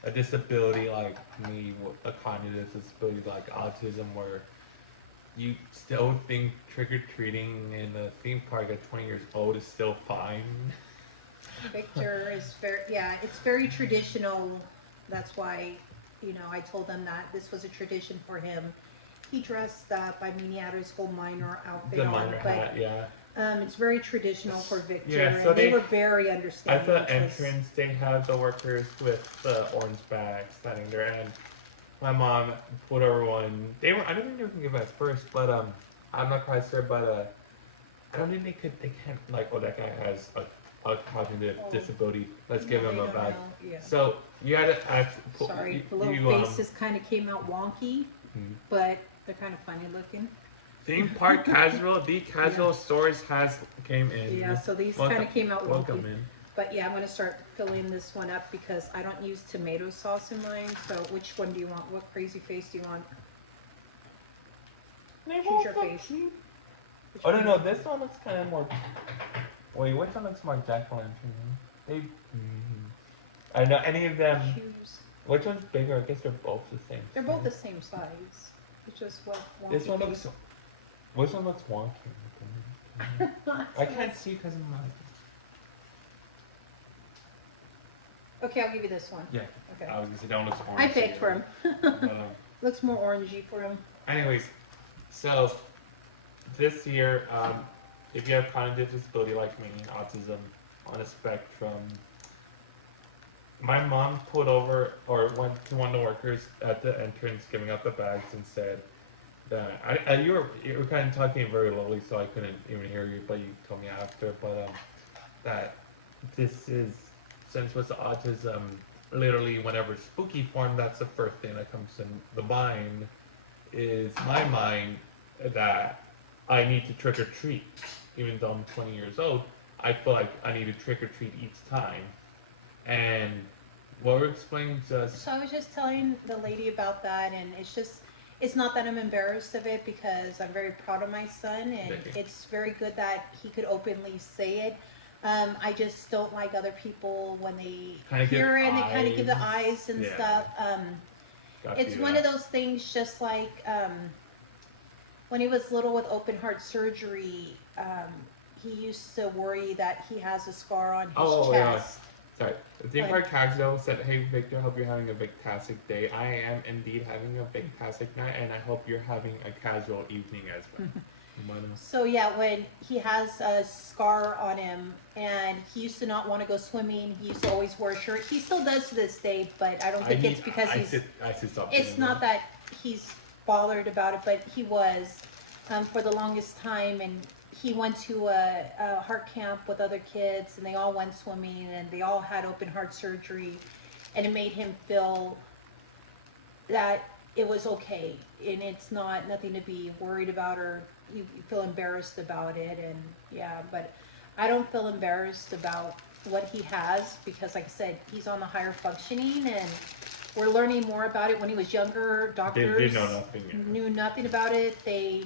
a disability like me, a cognitive disability like autism, where you still think trick-or-treating in a theme park at 20 years old is still fine. Victor is it's very traditional. That's why, I told them that this was a tradition for him. He dressed up. I mean, he had his whole minor outfit The on, minor but hat, yeah. It's very traditional for Victor, Yeah, so and they were very understanding. At the entrance, they had the workers with the orange bags standing there, and my mom put everyone. I don't think they were gonna give us first, but I'm not quite sure, but I don't think they could. They can't like. Oh, that guy has a cognitive disability. Let's give him a bag. Yeah. So you had to ask. Sorry, the little faces kind of came out wonky, but they're kind of funny looking. Theme park casual, the casual stores came in. Yeah, so these kind of came out welcome wonky. in. But yeah, I'm going to start filling this one up because I don't use tomato sauce in mine. So which one do you want? What crazy face do you want? Choose your face. Oh no, this one looks kind of more. Wait, which one looks more jack-o'-lantern? I know any of them. Choose. Which one's bigger? I guess they're both the same. They're both the same size. It's just what. This one looks. Which one looks wonky? I can't see because of my. Okay, I'll give you this one. Yeah. Okay. I was gonna say that one looks orange. I picked for him. But, Looks more orangey for him. anyways, so this year, if you have cognitive disability like me, autism on a spectrum, my mom pulled over or went to one of the workers at the entrance giving out the bags and said that you were kind of talking very lowly, so I couldn't even hear you, but you told me after. But that this is, since with autism, literally whenever spooky form, that's the first thing that comes in the mind. Is my mind that I need to trick or treat, even though I'm 20 years old. I feel like I need to trick or treat each time. And what we're explaining to us. So I was just telling the lady about that, and it's not that I'm embarrassed of it because I'm very proud of my son, and it's very good that he could openly say it. I just don't like other people when they hear it and they kind of give the eyes and stuff. It's one of those things, just like when he was little with open heart surgery, he used to worry that he has a scar on his chest. Yeah. Sorry. The theme park casual said, "Hey Victor, hope you're having a fantastic day. I am indeed having a fantastic night, and I hope you're having a casual evening as well." So yeah, when he has a scar on him, and he used to not want to go swimming, he used to always wear a shirt. He still does to this day, but I don't think it's because it's not that he's bothered about it, but he was for the longest time, and he went to a heart camp with other kids, and they all went swimming, and they all had open heart surgery, and it made him feel that it was okay, and it's nothing to be worried about, or you feel embarrassed about it. And yeah, but I don't feel embarrassed about what he has because, like I said, he's on the higher functioning, and we're learning more about it. When he was younger, doctors They know nothing. Yeah. knew nothing about it. They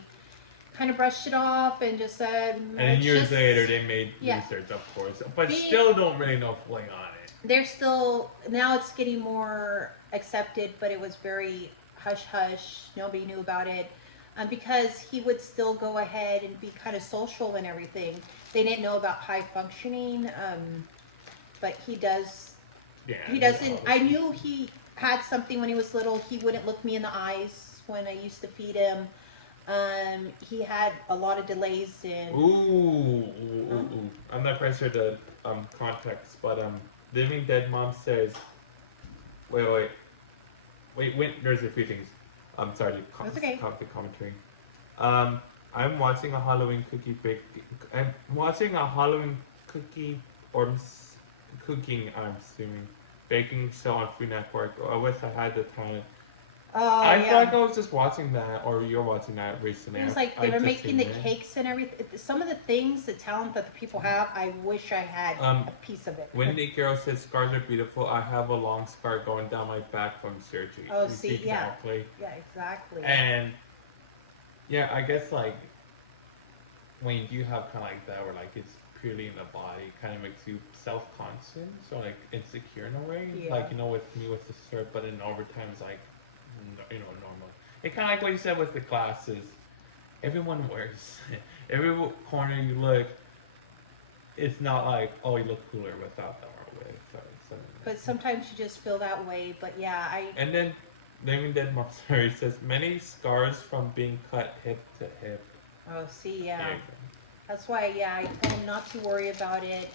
kind of brushed it off and just said. And years just, later, they made research, of course, but still don't really know fully on it. They're still now. It's getting more accepted, but it was very hush hush. Nobody knew about it. Because he would still go ahead and be kind of social and everything. They didn't know about high functioning, but he does. Yeah, he doesn't. I knew he had something when he was little. He wouldn't look me in the eyes when I used to feed him. He had a lot of delays in. Ooh. I'm not quite sure the context, but Living Dead Mom says, wait. There's a few things. I'm sorry, okay. commentary. I'm watching a Halloween cookie bake. I'm watching a Halloween cookie or cooking. I'm assuming baking show on Food Network. I wish I had the time. I feel like I was just watching that, or you're watching that recently. It was like they were making the cakes and everything. Some of the things, the talent that the people have, I wish I had a piece of it. Wendy Carroll says, scars are beautiful. I have a long scar going down my back from surgery. Oh, see, exactly. Yeah, exactly. And, yeah, I guess, like, when you do have kind of like that, where, like, it's purely in the body, it kind of makes you self-conscious, or, like, insecure in a way. Yeah. Like, with me, with the shirt, but in overtime, it's like, normal. It's kind of like what you said with the glasses. Everyone wears every corner you look. It's not like, oh, you look cooler without them or with. But sometimes you just feel that way. But yeah, And then Living Dead mamasaurus says many scars from being cut hip to hip. Oh, see, yeah. That's why, I told him not to worry about it.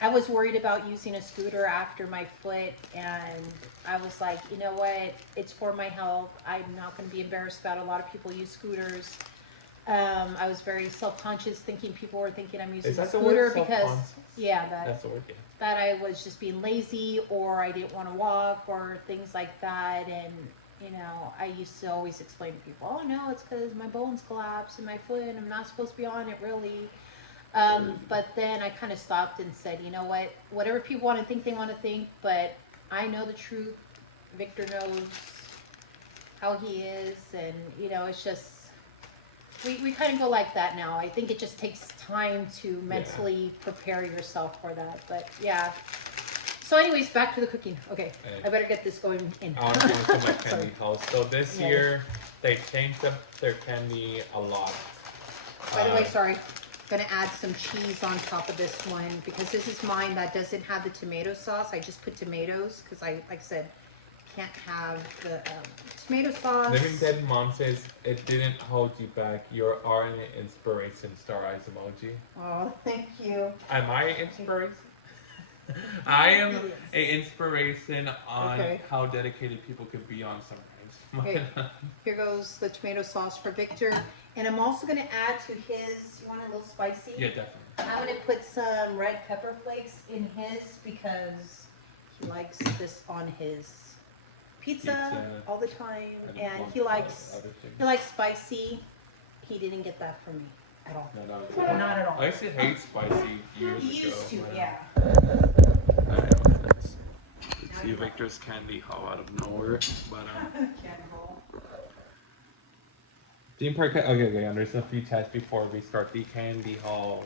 I was worried about using a scooter after my foot, and I was like, you know what? It's for my health. I'm not going to be embarrassed about it. A lot of people use scooters. I was very self-conscious, thinking people were thinking I'm using a scooter because, that's the word, that I was just being lazy, or I didn't want to walk, or things like that. And I used to always explain to people, oh no, it's because my bones collapsed in my foot, and I'm not supposed to be on it, really. But then I kind of stopped and said, you know what, whatever people want to think, they want to think, but I know the truth. Victor knows how he is, and it's just, we kind of go like that now. I think it just takes time to mentally prepare yourself for that, but yeah. So anyways, back to the cooking. Okay, I better get this going in. I want to go to my candy house. So this year, they changed up their candy a lot. By the way, sorry. Gonna add some cheese on top of this one because this is mine that doesn't have the tomato sauce. I just put tomatoes because like I said, can't have the tomato sauce. Living Dead Mom says it didn't hold you back. You are an inspiration. Star eyes emoji. Oh, thank you. Am I an inspiration? I am an inspiration on how dedicated people could be on sometimes. Okay. Here goes the tomato sauce for Victor. And I'm also going to add to his, you want a little spicy? Yeah, definitely. I'm going to put some red pepper flakes in his because he likes this on his pizza all the time. And he likes spicy. He didn't get that from me at all. No, not at all. I used to hate spicy years ago. He used to, yeah. Let's see Victor's candy haul out of nowhere. But, Theme park. Okay. There's a few tests before we start the candy haul.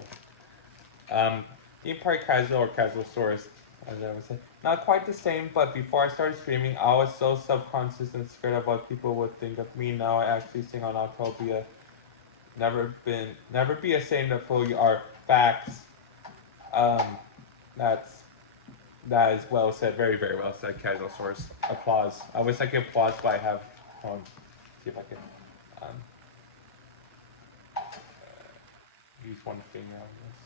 Theme park casual or casual source, as I would say, not quite the same. But before I started streaming, I was so subconscious and scared of what people would think of me. Now I actually sing on Autopia. Never be ashamed of who you are. Facts. That is well said. Very, very well said. Casual source. Applause. I wish I could applause, but I have. See if I can. Use one finger on this.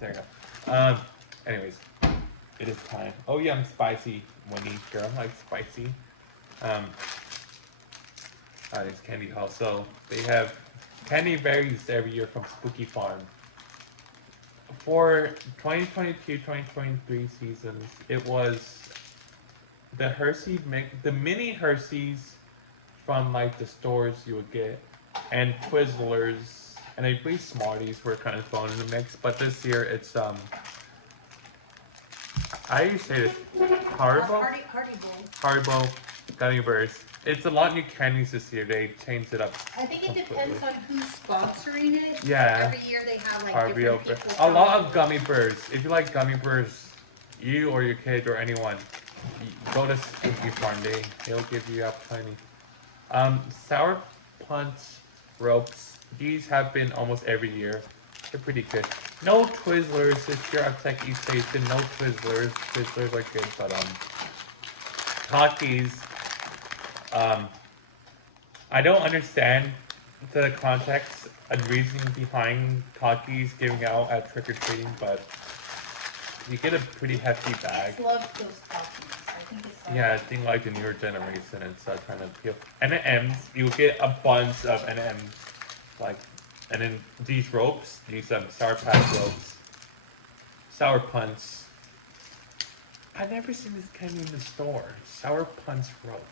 There you go. Anyways, it is time. Oh yeah, I'm spicy. Wendy, girl, I'm like spicy. It's candy haul. So they have candy varies every year from Spooky Farm. For 2022-2023 seasons, it was the Hershey the mini Hershey's from like the stores you would get, and Twizzlers, and I believe Smarties were kind of thrown in the mix. But this year it's I used to say this Haribo, Haribo gummy bears. It's a lot of new candies this year. They changed it up. I think it completely. depends on who's sponsoring it. Yeah. Every year they have like Haribo. different people. A lot of gummy bears. If you like gummy bears, you or your kid or anyone, go to Spooky Farm. They'll give you up plenty. Sour Punch ropes. These have been almost every year. They're pretty good. No Twizzlers this year. I've checked East Station. No Twizzlers. Twizzlers are good, but Takis. I don't understand the context and reasoning behind Takis giving out at trick or treating, but you get a pretty hefty bag. Kids love those Takis. I think it's like Yeah, I think like the newer generation, it's trying to appeal. M&Ms, you get a bunch of M&Ms, like, and then these ropes, these Sour Patch ropes, Sour Punch. I've never seen this candy in the store. Sour Punch ropes.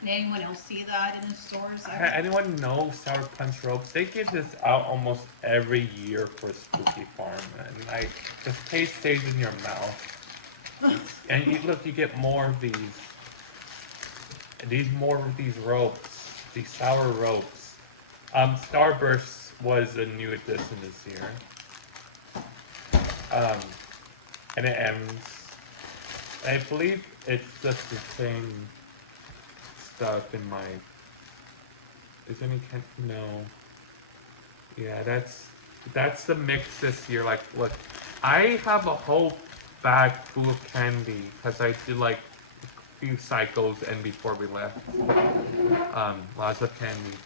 Did anyone else see that in the stores? Anyone know Sour Punch ropes? They give this out almost every year for Spooky Farm, and like the taste stays in your mouth. And you get more of these. More of these ropes, these sour ropes. Starburst was a new addition this year. M&M's. I believe it's just the same stuff in my. Is any no? Yeah, that's the mix this year. Like, look, I have a whole bag full of candy because I did like a few cycles and before we left, lots of candy.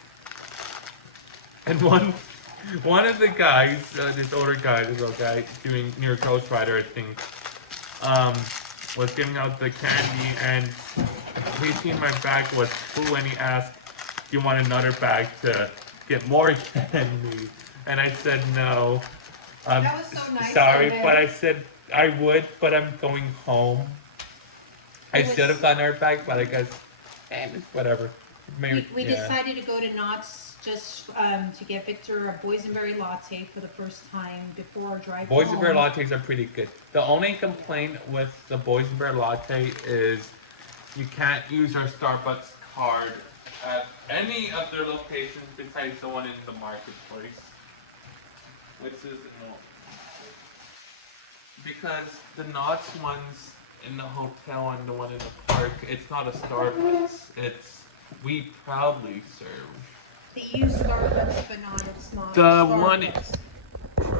And one of the guys, this older guy, this little guy doing near Ghost Rider, I think, was giving out the candy, and he seen my bag was full, and he asked, "Do you want another bag to get more candy?" And I said no. That was so nice. Sorry, but I said I would, but I'm going home. I should have gotten our bag, but I guess, whatever. Maybe, we decided to go to Knott's just to get Victor a boysenberry latte for the first time before our drive home. Boysenberry lattes are pretty good. The only complaint with the boysenberry latte is you can't use our Starbucks card at any of their locations besides the one in the marketplace. Which is because the Knott's ones in the hotel and the one in the park, it's not a Starbucks. It's We Proudly Serve. They use Starbucks, but it's not. The Starbucks. one is,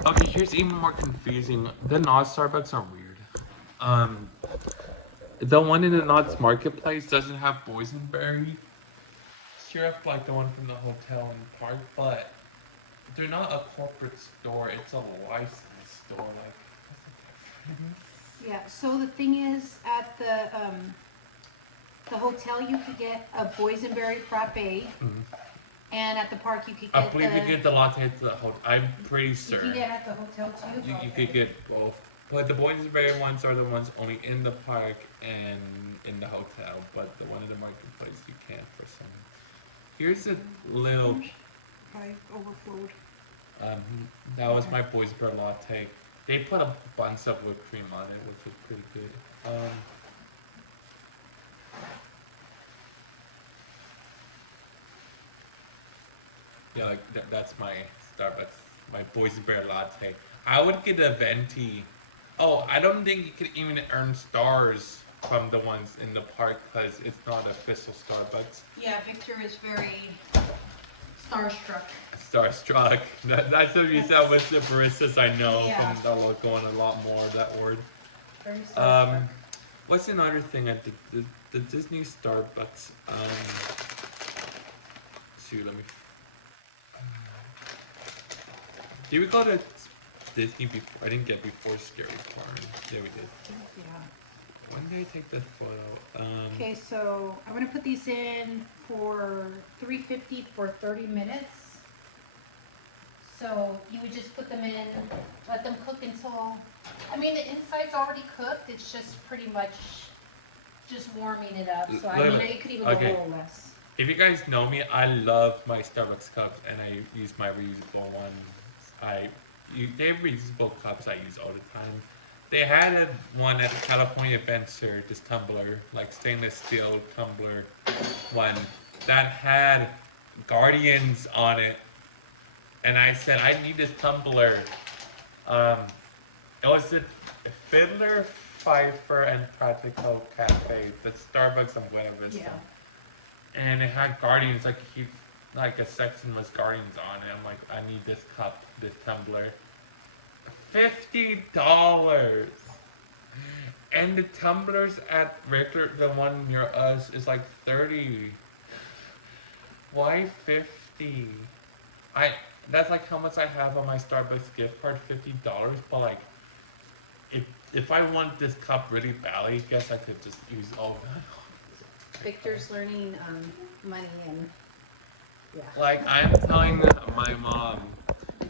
okay, here's even more confusing. The Knott's Starbucks are weird. The one in the Knott's Marketplace doesn't have boysenberry syrup like the one from the hotel and park, but they're not a corporate store. It's a licensed store. Like, Yeah. So the thing is, at the hotel, you could get a boysenberry frappe. And at the park, you could get. I believe you get the latte at the hotel. I'm pretty sure. You can get at the hotel too. You could get both. But the boysenberry ones are the ones only in the park and in the hotel. But the one in the marketplace, you can't for some. Here's a little. I overflowed. That was my boysenberry latte. They put a bunch of whipped cream on it, which was pretty good. Yeah, like that's my Starbucks, my boysenberry latte. I would get a venti. Oh, I don't think you could even earn stars from the ones in the park because it's not official Starbucks. Yeah, Victor is very starstruck. Starstruck. That's what you said with the baristas I know Yeah. from the local and a lot more of that word. Very starstruck. What's another thing at the Disney Starbucks? Shoot, let me. Did we go to Disney before? I didn't get before Scary Farm. Yeah, we did. Yeah. When did I take the photo? Okay, so I'm gonna put these in for $3.50 for 30 minutes. So you would just put them in, let them cook until, I mean, the inside's already cooked. It's just pretty much just warming it up. So I mean, it could even go a little less. If you guys know me, I love my Starbucks cups, and I use my reusable ones. They have reusable cups I use all the time. They had one at the California Adventure, this tumbler, like stainless steel tumbler one that had Guardians on it, and I said I need this tumbler. Um, it was the Fiddler, Pfeiffer, and Practical Cafe, the Starbucks and whatever it's called. And it had Guardians, like a section was Guardians on it. I'm like, I need this cup, this tumbler. $50. And the tumblers at Richter, the one near us, is like 30. Why 50? I that's like how much I have on my Starbucks gift card, $50. But like, if I want this cup really badly, I guess I could just use all of that. Victor's learning money and yeah. Like I'm telling my mom,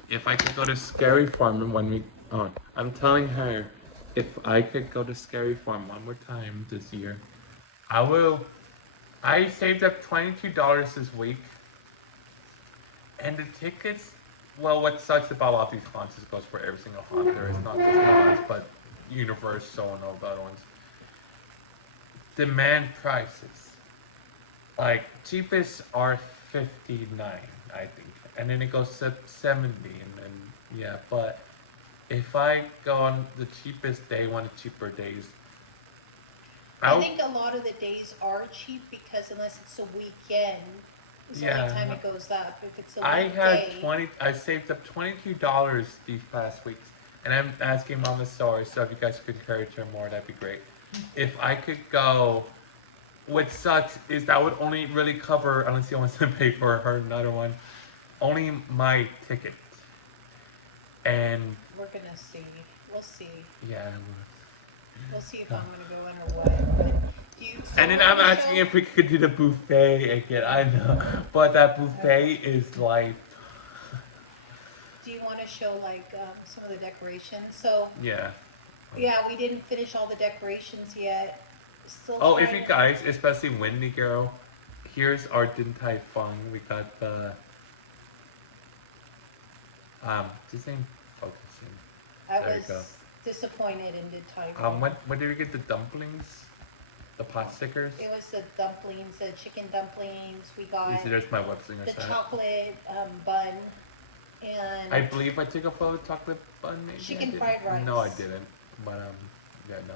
if I could go to Scary Farm one week, oh, I'm telling her if I could go to Scary Farm one more time this year, I will. I saved up $22 this week, and the tickets. Well, what sucks about all these concerts goes for every single concert. It's not just ours, but Universal and all the other ones. Demand prices. Like cheapest are 59, I think, and then it goes to 70, and then yeah. But if I go on the cheapest day, one of the cheaper days, I think a lot of the days are cheap because unless it's a weekend, it's the only time it goes up. If it's a weekday, I saved up $22 these past weeks, and I'm asking mamasaurus. So if you guys could encourage her more, that'd be great. If I could go. What sucks is that would only really cover, unless she wants to pay for her another one, only my ticket. And we're gonna see. We'll see. Yeah. We'll see if I'm gonna go in or what. But do you? And then I'm asking if we could do the buffet again. I know, but that buffet is like. Do you want to show like some of the decorations? So. Yeah. Yeah, we didn't finish all the decorations yet. Still if you guys, especially Wendy Girl, here's our Din Tai Fung. We got the this ain't focusing. I was disappointed in Din Tai Fung. When did we get the dumplings? The pot stickers? It was the dumplings, the chicken dumplings. We got there's my website. The chocolate bun and I believe I took a photo of chocolate bun. Maybe chicken fried rice. No, I didn't. But yeah, no.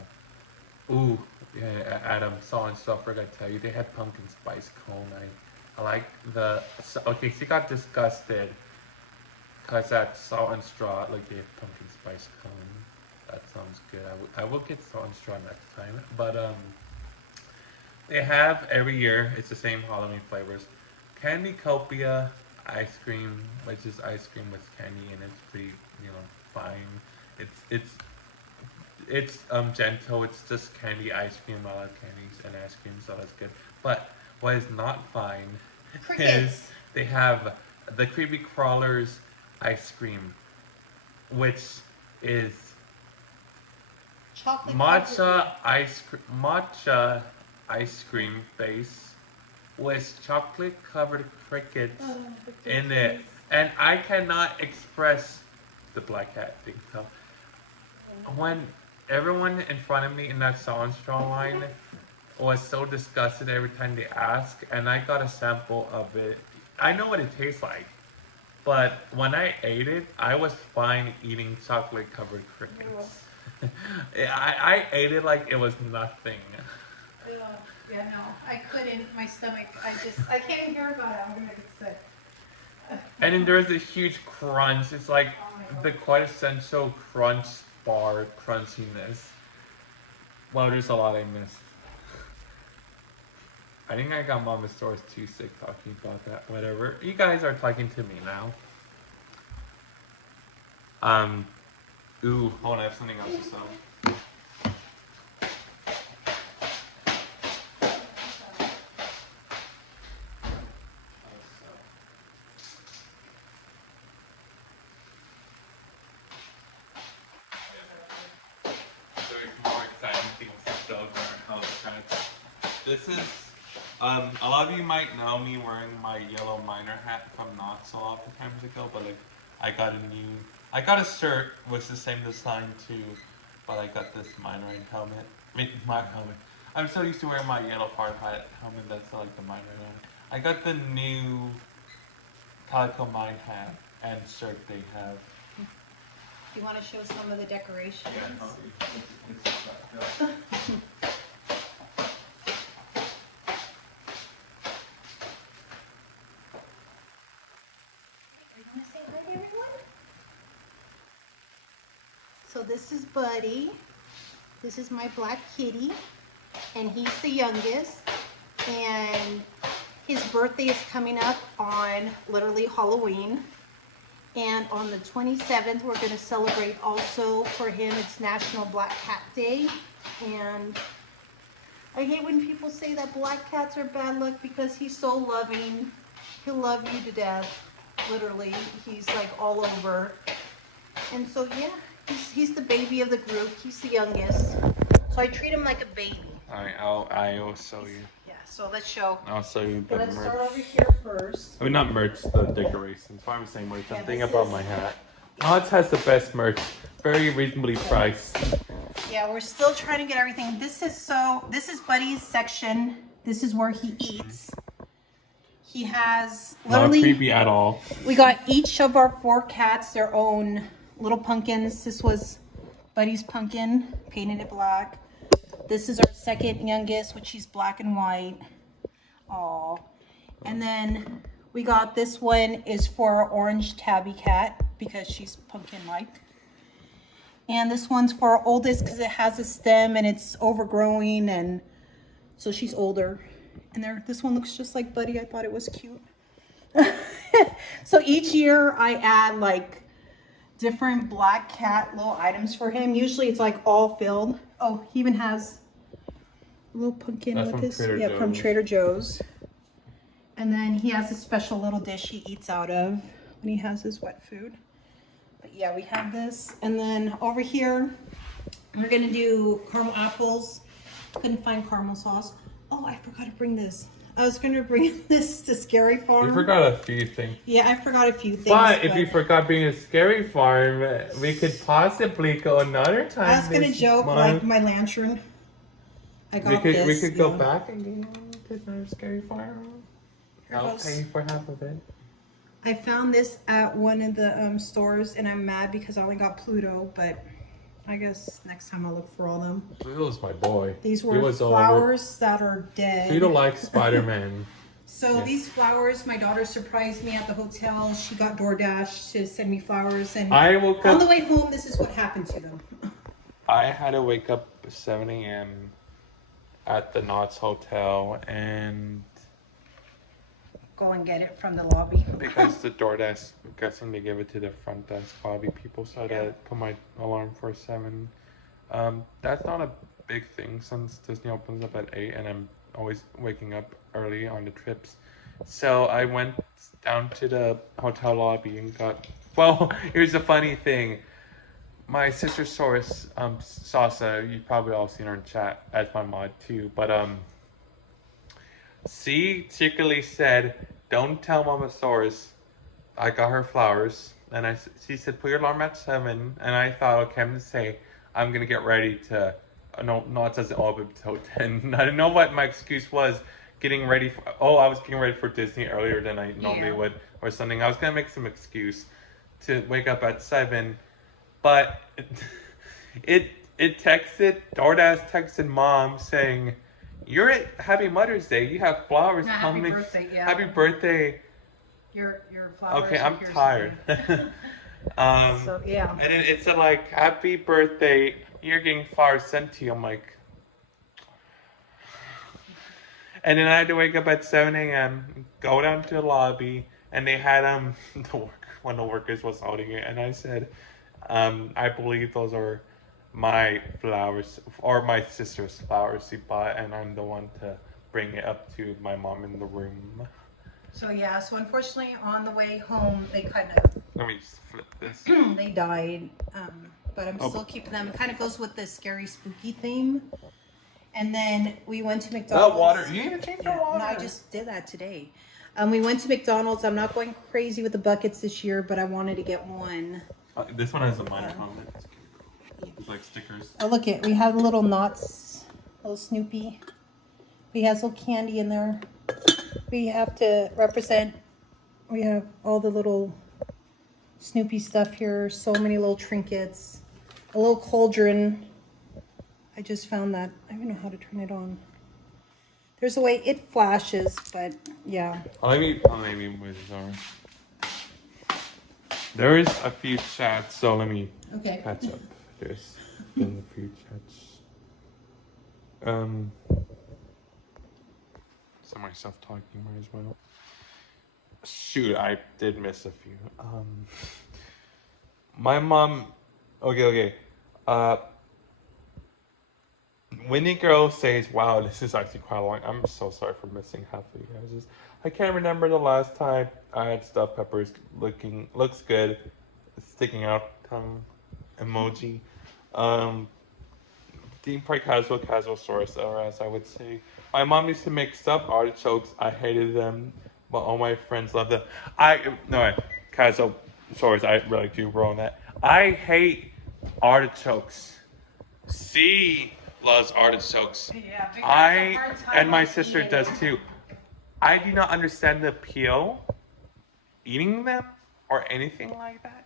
Ooh, yeah, Adam, salt and stuff. I gotta tell you, they had pumpkin spice cone. I like the. Okay, she got disgusted because that salt and straw. Like they have pumpkin spice cone. That sounds good. I will get salt and straw next time. But they have every year. It's the same Halloween flavors. Candy Copia ice cream, which is ice cream with candy, and it's pretty, fine. It's gentle. It's just candy ice cream. I love candies and ice cream, so that's good. But what is not fine is they have the Creepy Crawlers ice cream, which is chocolate matcha ice cream base with chocolate covered crickets in it, and I cannot express the black hat thing. So when everyone in front of me in that salt and straw line was so disgusted every time they ask, and I got a sample of it. I know what it tastes like, but when I ate it, I was fine eating chocolate covered crickets. I ate it like it was nothing. Yeah, no, I couldn't. My stomach, I can't even hear about it. I'm gonna get sick. And then there's a huge crunch. It's like the quintessential crunch bar crunchiness. Wow, there's a lot I missed. I think I got Mama Store's too sick talking about that. Whatever. You guys are talking to me now. Ooh, hold on, I have something else to say. There's more exciting things to show in our house. This is A lot of you might know me wearing my yellow miner hat from not so often times ago, but like I got a shirt with the same design too, but I got this minerine helmet. I mean, my helmet. I'm so used to wearing my yellow hard hat helmet that's like the minerine helmet. I got the new calico mine hat and shirt they have. You want to show some of the decorations? Yeah, So this is Buddy. This is my black kitty, and he's the youngest. And his birthday is coming up on literally Halloween. And on the 27th, we're going to celebrate also for him. It's National Black Cat Day. And I hate when people say that black cats are bad luck because he's so loving. He'll love you to death. Literally, he's like all over. And so, yeah, he's the baby of the group. He's the youngest. So I treat him like a baby. Alright, I'll show you. Yeah, so let's show. I'll show you the Let's merch. start over here first. I mean, not merch, the decorations. Why am I saying merch? Yeah, I'm thinking this about is- my hat. Mods has the best merch. Very reasonably priced. Yeah, we're still trying to get everything. This is Buddy's section. This is where he eats. He has Not literally, creepy at all. we got each of our 4 cats their own little pumpkins. This was Buddy's pumpkin, painted it black. This is our second youngest, which is black and white. Aww. And then we got this one is for our orange tabby cat because she's pumpkin-like. And this one's for our oldest because it has a stem and it's overgrowing, and so she's older. And this one looks just like Buddy. I thought it was cute. So each year I add like different black cat little items for him. Usually it's like all filled. Oh, he even has a little pumpkin That's with from his Trader from Joe's. Trader Joe's. And then he has a special little dish he eats out of when he has his wet food. But yeah, we have this. And then over here, we're gonna do caramel apples. Couldn't find caramel sauce. Oh, I forgot to bring this. I was gonna bring this to Scary Farm. You forgot a few things. Yeah, I forgot a few things. But if you forgot being a scary farm, we could possibly go another time. I was gonna this joke month. like my lantern. I got this. We could go yeah. back and go to another scary farm. Here I'll goes. pay for half of it. I found this at one of the stores, and I'm mad because I only got Pluto, but I guess next time I'll look for all them. Pluto's my boy. These He were was all over. flowers that are dead. Pluto likes Spider-Man. So Yeah. these flowers, my daughter surprised me at the hotel. She got DoorDash to send me flowers, and I woke on the up. way home, this is what happened to them. I had to wake up at 7 a.m. at the Knott's Hotel, and Go and get it from the lobby. because the DoorDash, I'm guessing they give it to the front desk lobby people, so I had Yeah. to put my alarm for 7. That's not a big thing since Disney opens up at 8, and I'm always waking up early on the trips. So I went down to the hotel lobby and got. Well, here's the funny thing. My sister Source, Sasa, you've probably all seen her in chat as my mod too, but she secretly said, "Don't tell mamasaurus I got her flowers," and she said, "Put your alarm at 7," and I thought, okay, I'm gonna say I'm gonna get ready to. No, it doesn't open until 10. I didn't know what my excuse was. Getting ready for. Oh, I was getting ready for Disney earlier than I normally Yeah. would, or something. I was gonna make some excuse to wake up at 7, but it texted. DoorDash texted mom saying, "You're at Happy Mother's Day. You have flowers Happy coming. birthday, yeah. Happy birthday." Your flowers. Okay, are I'm here tired. So yeah. And then it said like, "Happy birthday. You're getting flowers sent to you." I'm like. And then I had to wake up at 7 a.m., go down to the lobby, and they had one of the workers was holding it, and I said, "I believe those are my flowers, or my sister's flowers she bought, and I'm the one to bring it up to my mom in the room." So yeah. So unfortunately, on the way home, they kind of Let me just flip this. they died. But I'm Oh, still keeping them. It kind of goes with the scary, spooky theme. And then we went to McDonald's. Oh, water. You need to change your water. No, I just did that today. We went to McDonald's. I'm not going crazy with the buckets this year, but I wanted to get one. This one has a minor comment. It's like stickers. Oh, look it. We have little knots, little Snoopy. We have little candy in there. We have to represent. We have all the little Snoopy stuff here. So many little trinkets. A little cauldron. I just found that. I don't know how to turn it on. There's a way it flashes, but yeah. Maybe with there is a few chats, so let me catch up. There's been a few chats. So myself talking might as well. Shoot, I did miss a few. My mom. Okay. Winnie Girl says, wow, this is actually quite long. I'm so sorry for missing half of you guys. I can't remember the last time I had stuffed peppers looks good. Sticking out tongue emoji. Deep fried casual source, or as I would say. My mom used to make stuffed artichokes. I hated them, but all my friends loved them. Casual source, I really do wrong that. I hate artichokes. C loves artichokes. Yeah, I and my sister does too. I do not understand the appeal eating them or anything like that,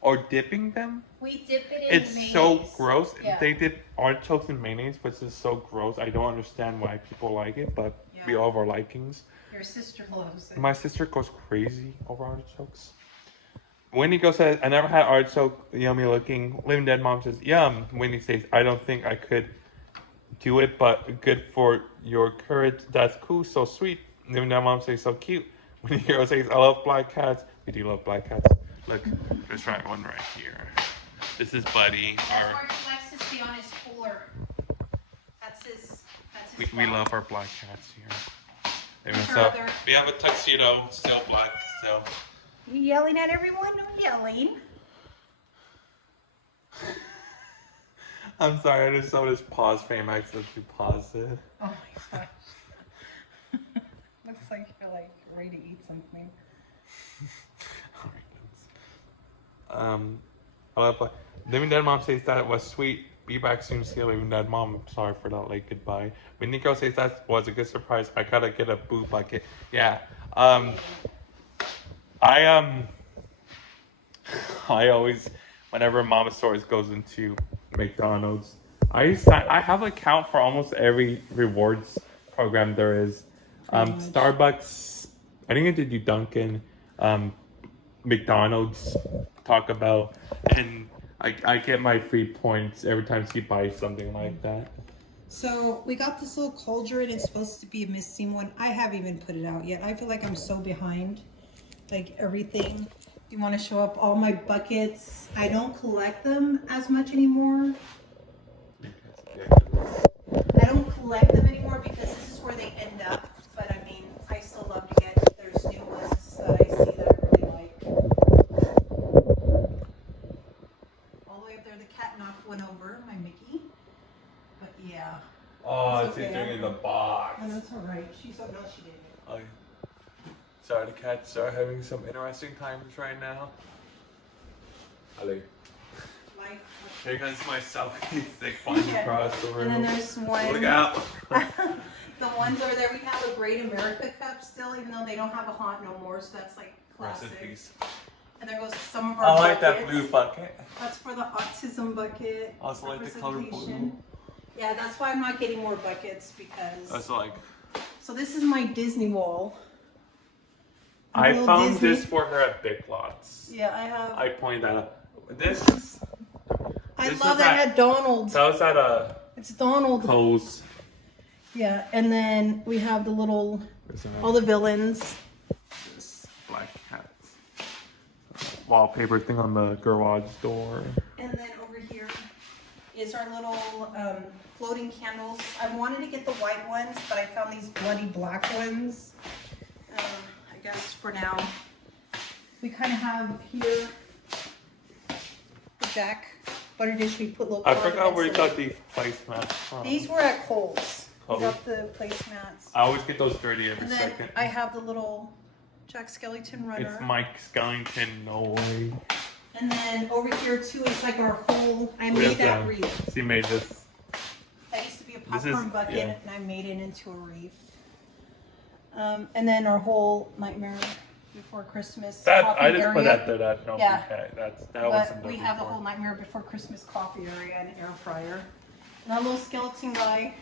or dipping them. We dip it in It's mayonnaise. so gross. Yeah. They dip artichokes in mayonnaise, which is so gross. I don't understand why people like it, but we all have our likings. Your sister loves it. My sister goes crazy over artichokes. Wendy goes says, I never had artichoke, yummy looking. Living Dead Mom says, yum. Wendy says, I don't think I could do it, but good for your courage. That's cool, so sweet. Living Dead Mom says, so cute. Wendy Girl says, I love black cats. We do love black cats. Look, there's one right here. This is Buddy. That's where he likes to stay on his cooler. That's his We love our black cats here. Anyway, Her so other- we have a tuxedo, still black, still. You yelling at everyone? No yelling. I'm sorry, I just saw this pause frame. I accidentally paused it. Oh my gosh. Looks like you're like ready to eat something. Living Dead Mom says that was sweet. Be back soon, see you, Living Dead Mom. Sorry for that late goodbye. When Nico says that was a good surprise, I gotta get a boo bucket. Yeah. I always, whenever mamasaurus goes into McDonald's, I have an account for almost every rewards program there is. Starbucks, I think I did do Dunkin', McDonald's, Taco Bell, and I get my free points every time you buy something like that. So we got this little cauldron. It's supposed to be a missing one. I haven't even put it out yet. I feel like I'm so behind, like everything. Do you want to show up all my buckets? I don't collect them as much anymore. I don't collect them anymore because this is where they end up. But I mean, I still love to get, there's new ones that I see that I really like. All the way up there, the cat knocked one over, my Mickey. But yeah. Oh, It's okay. doing in the box. No, that's all right. She said no, she didn't. Oh, sorry, the cats are having some interesting times right now. Ali. Like, Here comes my selfie stick flying across the room. and then there's one. Look out! The ones over there, we have a Great America cup still, even though they don't have a haunt no more, so that's like classic. Recipes. And there goes some of our I like that buckets. blue bucket. That's for the autism bucket. I also like the color blue. representation. Yeah, that's why I'm not getting more buckets because. That's like. So this is my Disney wall. I Little found Disney. this for her at Big Lots. Yeah, I have. I pointed that out. This is. I this love was that at- at Donald. That was at a It's Donald. Kohl's. Yeah, and then we have the little, all the villains. This black cat wallpaper thing on the garage door. And then over here is our little floating candles. I wanted to get the white ones, but I found these bloody black ones. I guess for now. We kind of have here the Jack butter dish. We put little I forgot where you condiments got these placemats from. in. These were at Kohl's. We Kohl's? got the placemats. I always get those dirty every And then second. I have the little Jack Skellington runner. It's Mike Skellington, no way. And then over here too, it's like our whole, I We made have that to- wreath. She made this. That used to be a This is- popcorn bucket, yeah. and I made it into a wreath. And then our whole Nightmare Before Christmas That coffee I just area. put that there. That no Yeah. bouquet. That was But we some have the whole Nightmare Before Christmas coffee area and air fryer. And our little skeleton guy,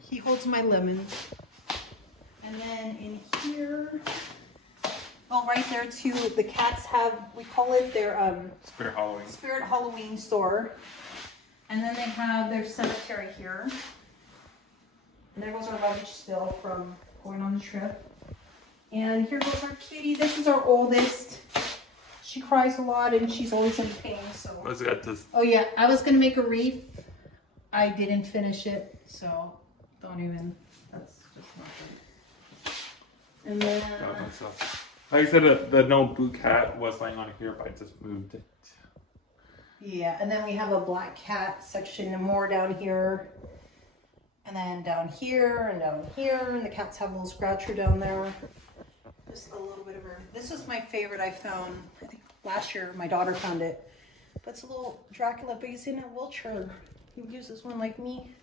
he holds my lemons. And then in here, oh, right there too, the cats have, we call it their Spirit Halloween. Spirit Halloween store. And then they have their cemetery here. And there goes our luggage still from going on the trip. And here goes our kitty. This is our oldest. She cries a lot and she's always in pain. So. Let's get this. Oh yeah, I was gonna make a wreath. I didn't finish it, so don't even. That's just not good. And then. Like I said, the no boot cat was laying on here, but I just moved it. Yeah, and then we have a black cat section and more down here. And then down here and down here, and the cats have a little scratcher down there. Just a little bit of her. This is my favorite I found. I think last year my daughter found it. But it's a little Dracula, but he's in a wheelchair. He would use this one like me.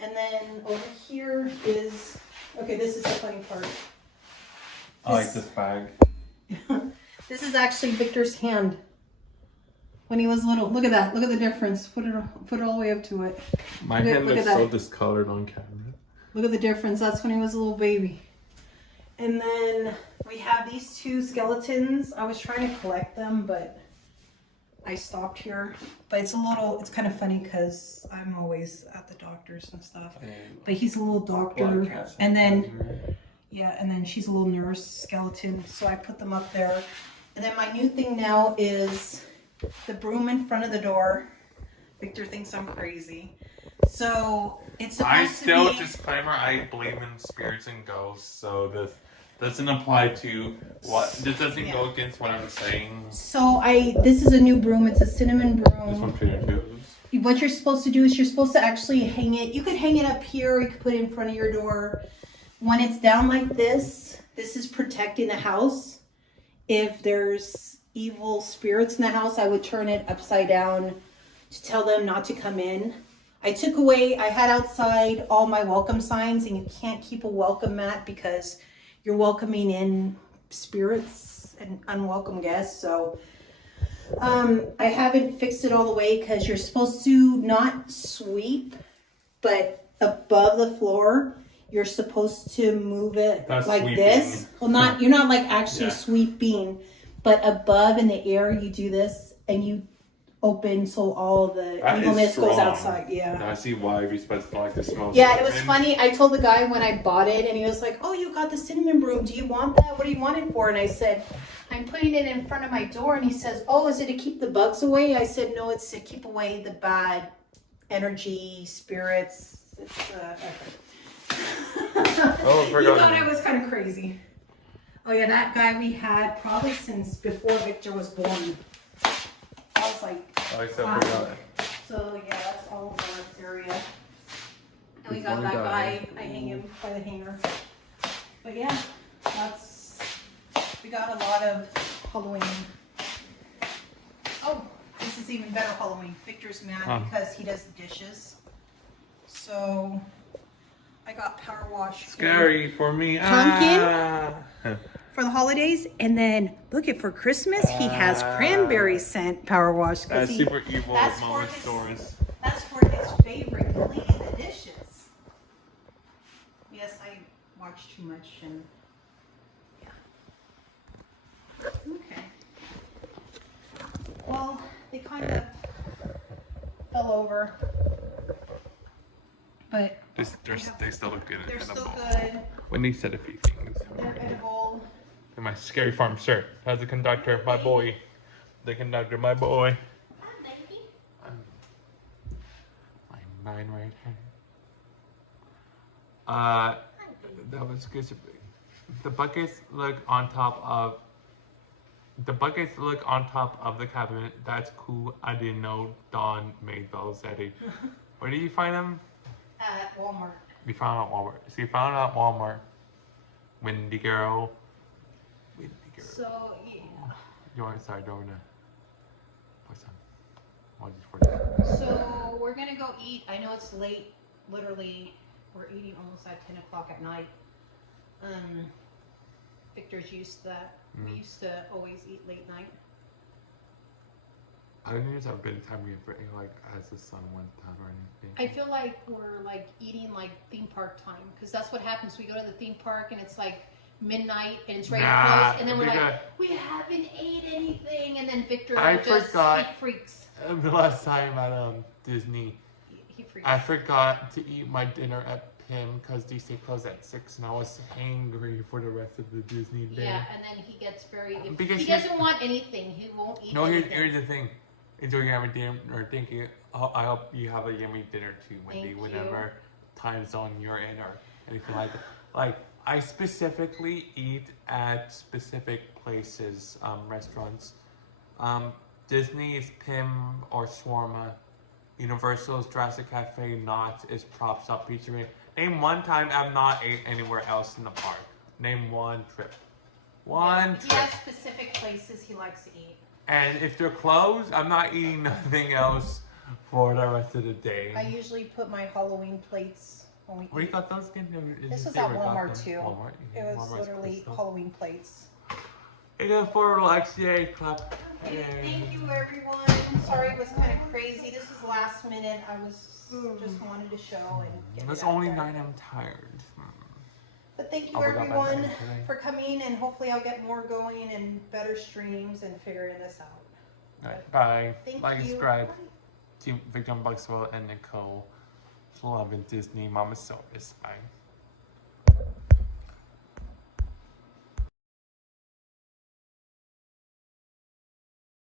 And then over here is, okay, this is the funny part. I like this bag. This is actually Victor's hand. When he was little. Look at that. Look at the difference. Put it all the way up to it. My Look at- hand look looks at so that. discolored on camera. Look at the difference. That's when he was a little baby. And then we have these two skeletons. I was trying to collect them, but I stopped here. But it's kind of funny because I'm always at the doctor's and stuff. But he's a little doctor. And then, yeah, and then she's a little nurse skeleton. So I put them up there. And then my new thing now is the broom in front of the door. Victor thinks I'm crazy. So it's supposed to be... disclaimer, I believe in spirits and ghosts, so this doesn't apply to what, this doesn't go against what I'm saying. So this is a new broom. It's a cinnamon broom. This one's pretty too. What you're supposed to do is you're supposed to actually hang it. You could hang it up here, or you could put it in front of your door. When it's down like this is protecting the house. If there's evil spirits in the house, I would turn it upside down to tell them not to come in. I had outside all my welcome signs, and you can't keep a welcome mat because you're welcoming in spirits and unwelcome guests. So I haven't fixed it all the way because you're supposed to not sweep, but above the floor, you're supposed to move it like sweeping. this. Well, you're not like actually Yeah. sweeping, but above in the air, you do this and you open so all the That is evilness goes strong. outside. Yeah. Now I see why you're supposed to like the smell. Yeah, it was funny. I told the guy when I bought it, and he was like, "Oh, you got the cinnamon broom. Do you want that? What do you want it for?" And I said, "I'm putting it in front of my door." And he says, "Oh, is it to keep the bugs away?" I said, "No, it's to keep away the bad energy, spirits." It's Oh, I forgot. He thought I was kind of crazy. Oh yeah, that guy we had probably since before Victor was born. I was like, I still wow. forgot. So yeah, that's all of our area. And we Before got we that die. guy, I hang him by the hanger. But yeah, we got a lot of Halloween. Oh, this is even better Halloween. Victor's mad because he does the dishes. So I got power wash. Scary for me. Pumpkin? Ah. For the holidays, and then look at for Christmas he has cranberry scent power wash. That's super evil that's for mamasaurus. That's for his favorite, cleaning the dishes. Yes, I watch too much and yeah. Okay. Well, they kind of fell over, but They still look good. they're still edible. good. Wendy said a few things. They're edible. And my scary farm shirt. How's the conductor? My boy. The conductor, my boy. My mine right here. That was good. The buckets look on top of The buckets look on top of the cabinet. That's cool. I didn't know Dawn made those, Eddie. Where did you find them? At Walmart. We found them at Walmart. So you found them at Walmart. Windy girl. Windy girl. So, yeah. You want, sorry, don't wanna push on. So, we're gonna go eat. I know it's late. Literally, we're eating almost at 10 o'clock at night. Victor's used to that. We used to always eat late night. I didn't use our bedtime for like as the sun went down or anything. I feel like we're like eating like theme park time because that's what happens. We go to the theme park and it's like midnight and it's ready to close, and then we're like, we haven't ate anything, and then Victor he freaks. The last time at Disney, He freaks. I forgot to eat my dinner at Pim because DC closed at 6, and I was hangry for the rest of the Disney day. Yeah, and then he gets very. Because he doesn't want anything. He won't eat. No, anything. here's the thing. Enjoy your dinner, or thank you. I hope you have a yummy dinner too, Wendy. Whatever time zone you're in, or anything like that. Like I specifically eat at specific places, restaurants. Disney is Pim or Shawarma. Universal's Jurassic Cafe. Knott's is Props Up Pizzeria. Name one time I've not ate anywhere else in the park. Name one trip. One trip. He has specific places he likes to eat. And if they're closed, I'm not eating nothing else for the rest of the day. I usually put my Halloween plates when we Where you got those again? This was at Walmart too. Walmart? It was Walmart's literally cool Halloween plates. It is for relax, yay, clap. Okay, thank you everyone. I'm sorry it was kind of crazy. This was last minute. I was just wanted to show and get It's it out only there. 9, I'm tired. But thank you I'll wake up at 9 everyone today. for coming, and hopefully I'll get more going and better streams and figuring this out. Alright, bye. Thank Like and you. subscribe. Bye. Team Victor Unboxestheworld and Nicole. Love and Disney Mamasaurus. Bye.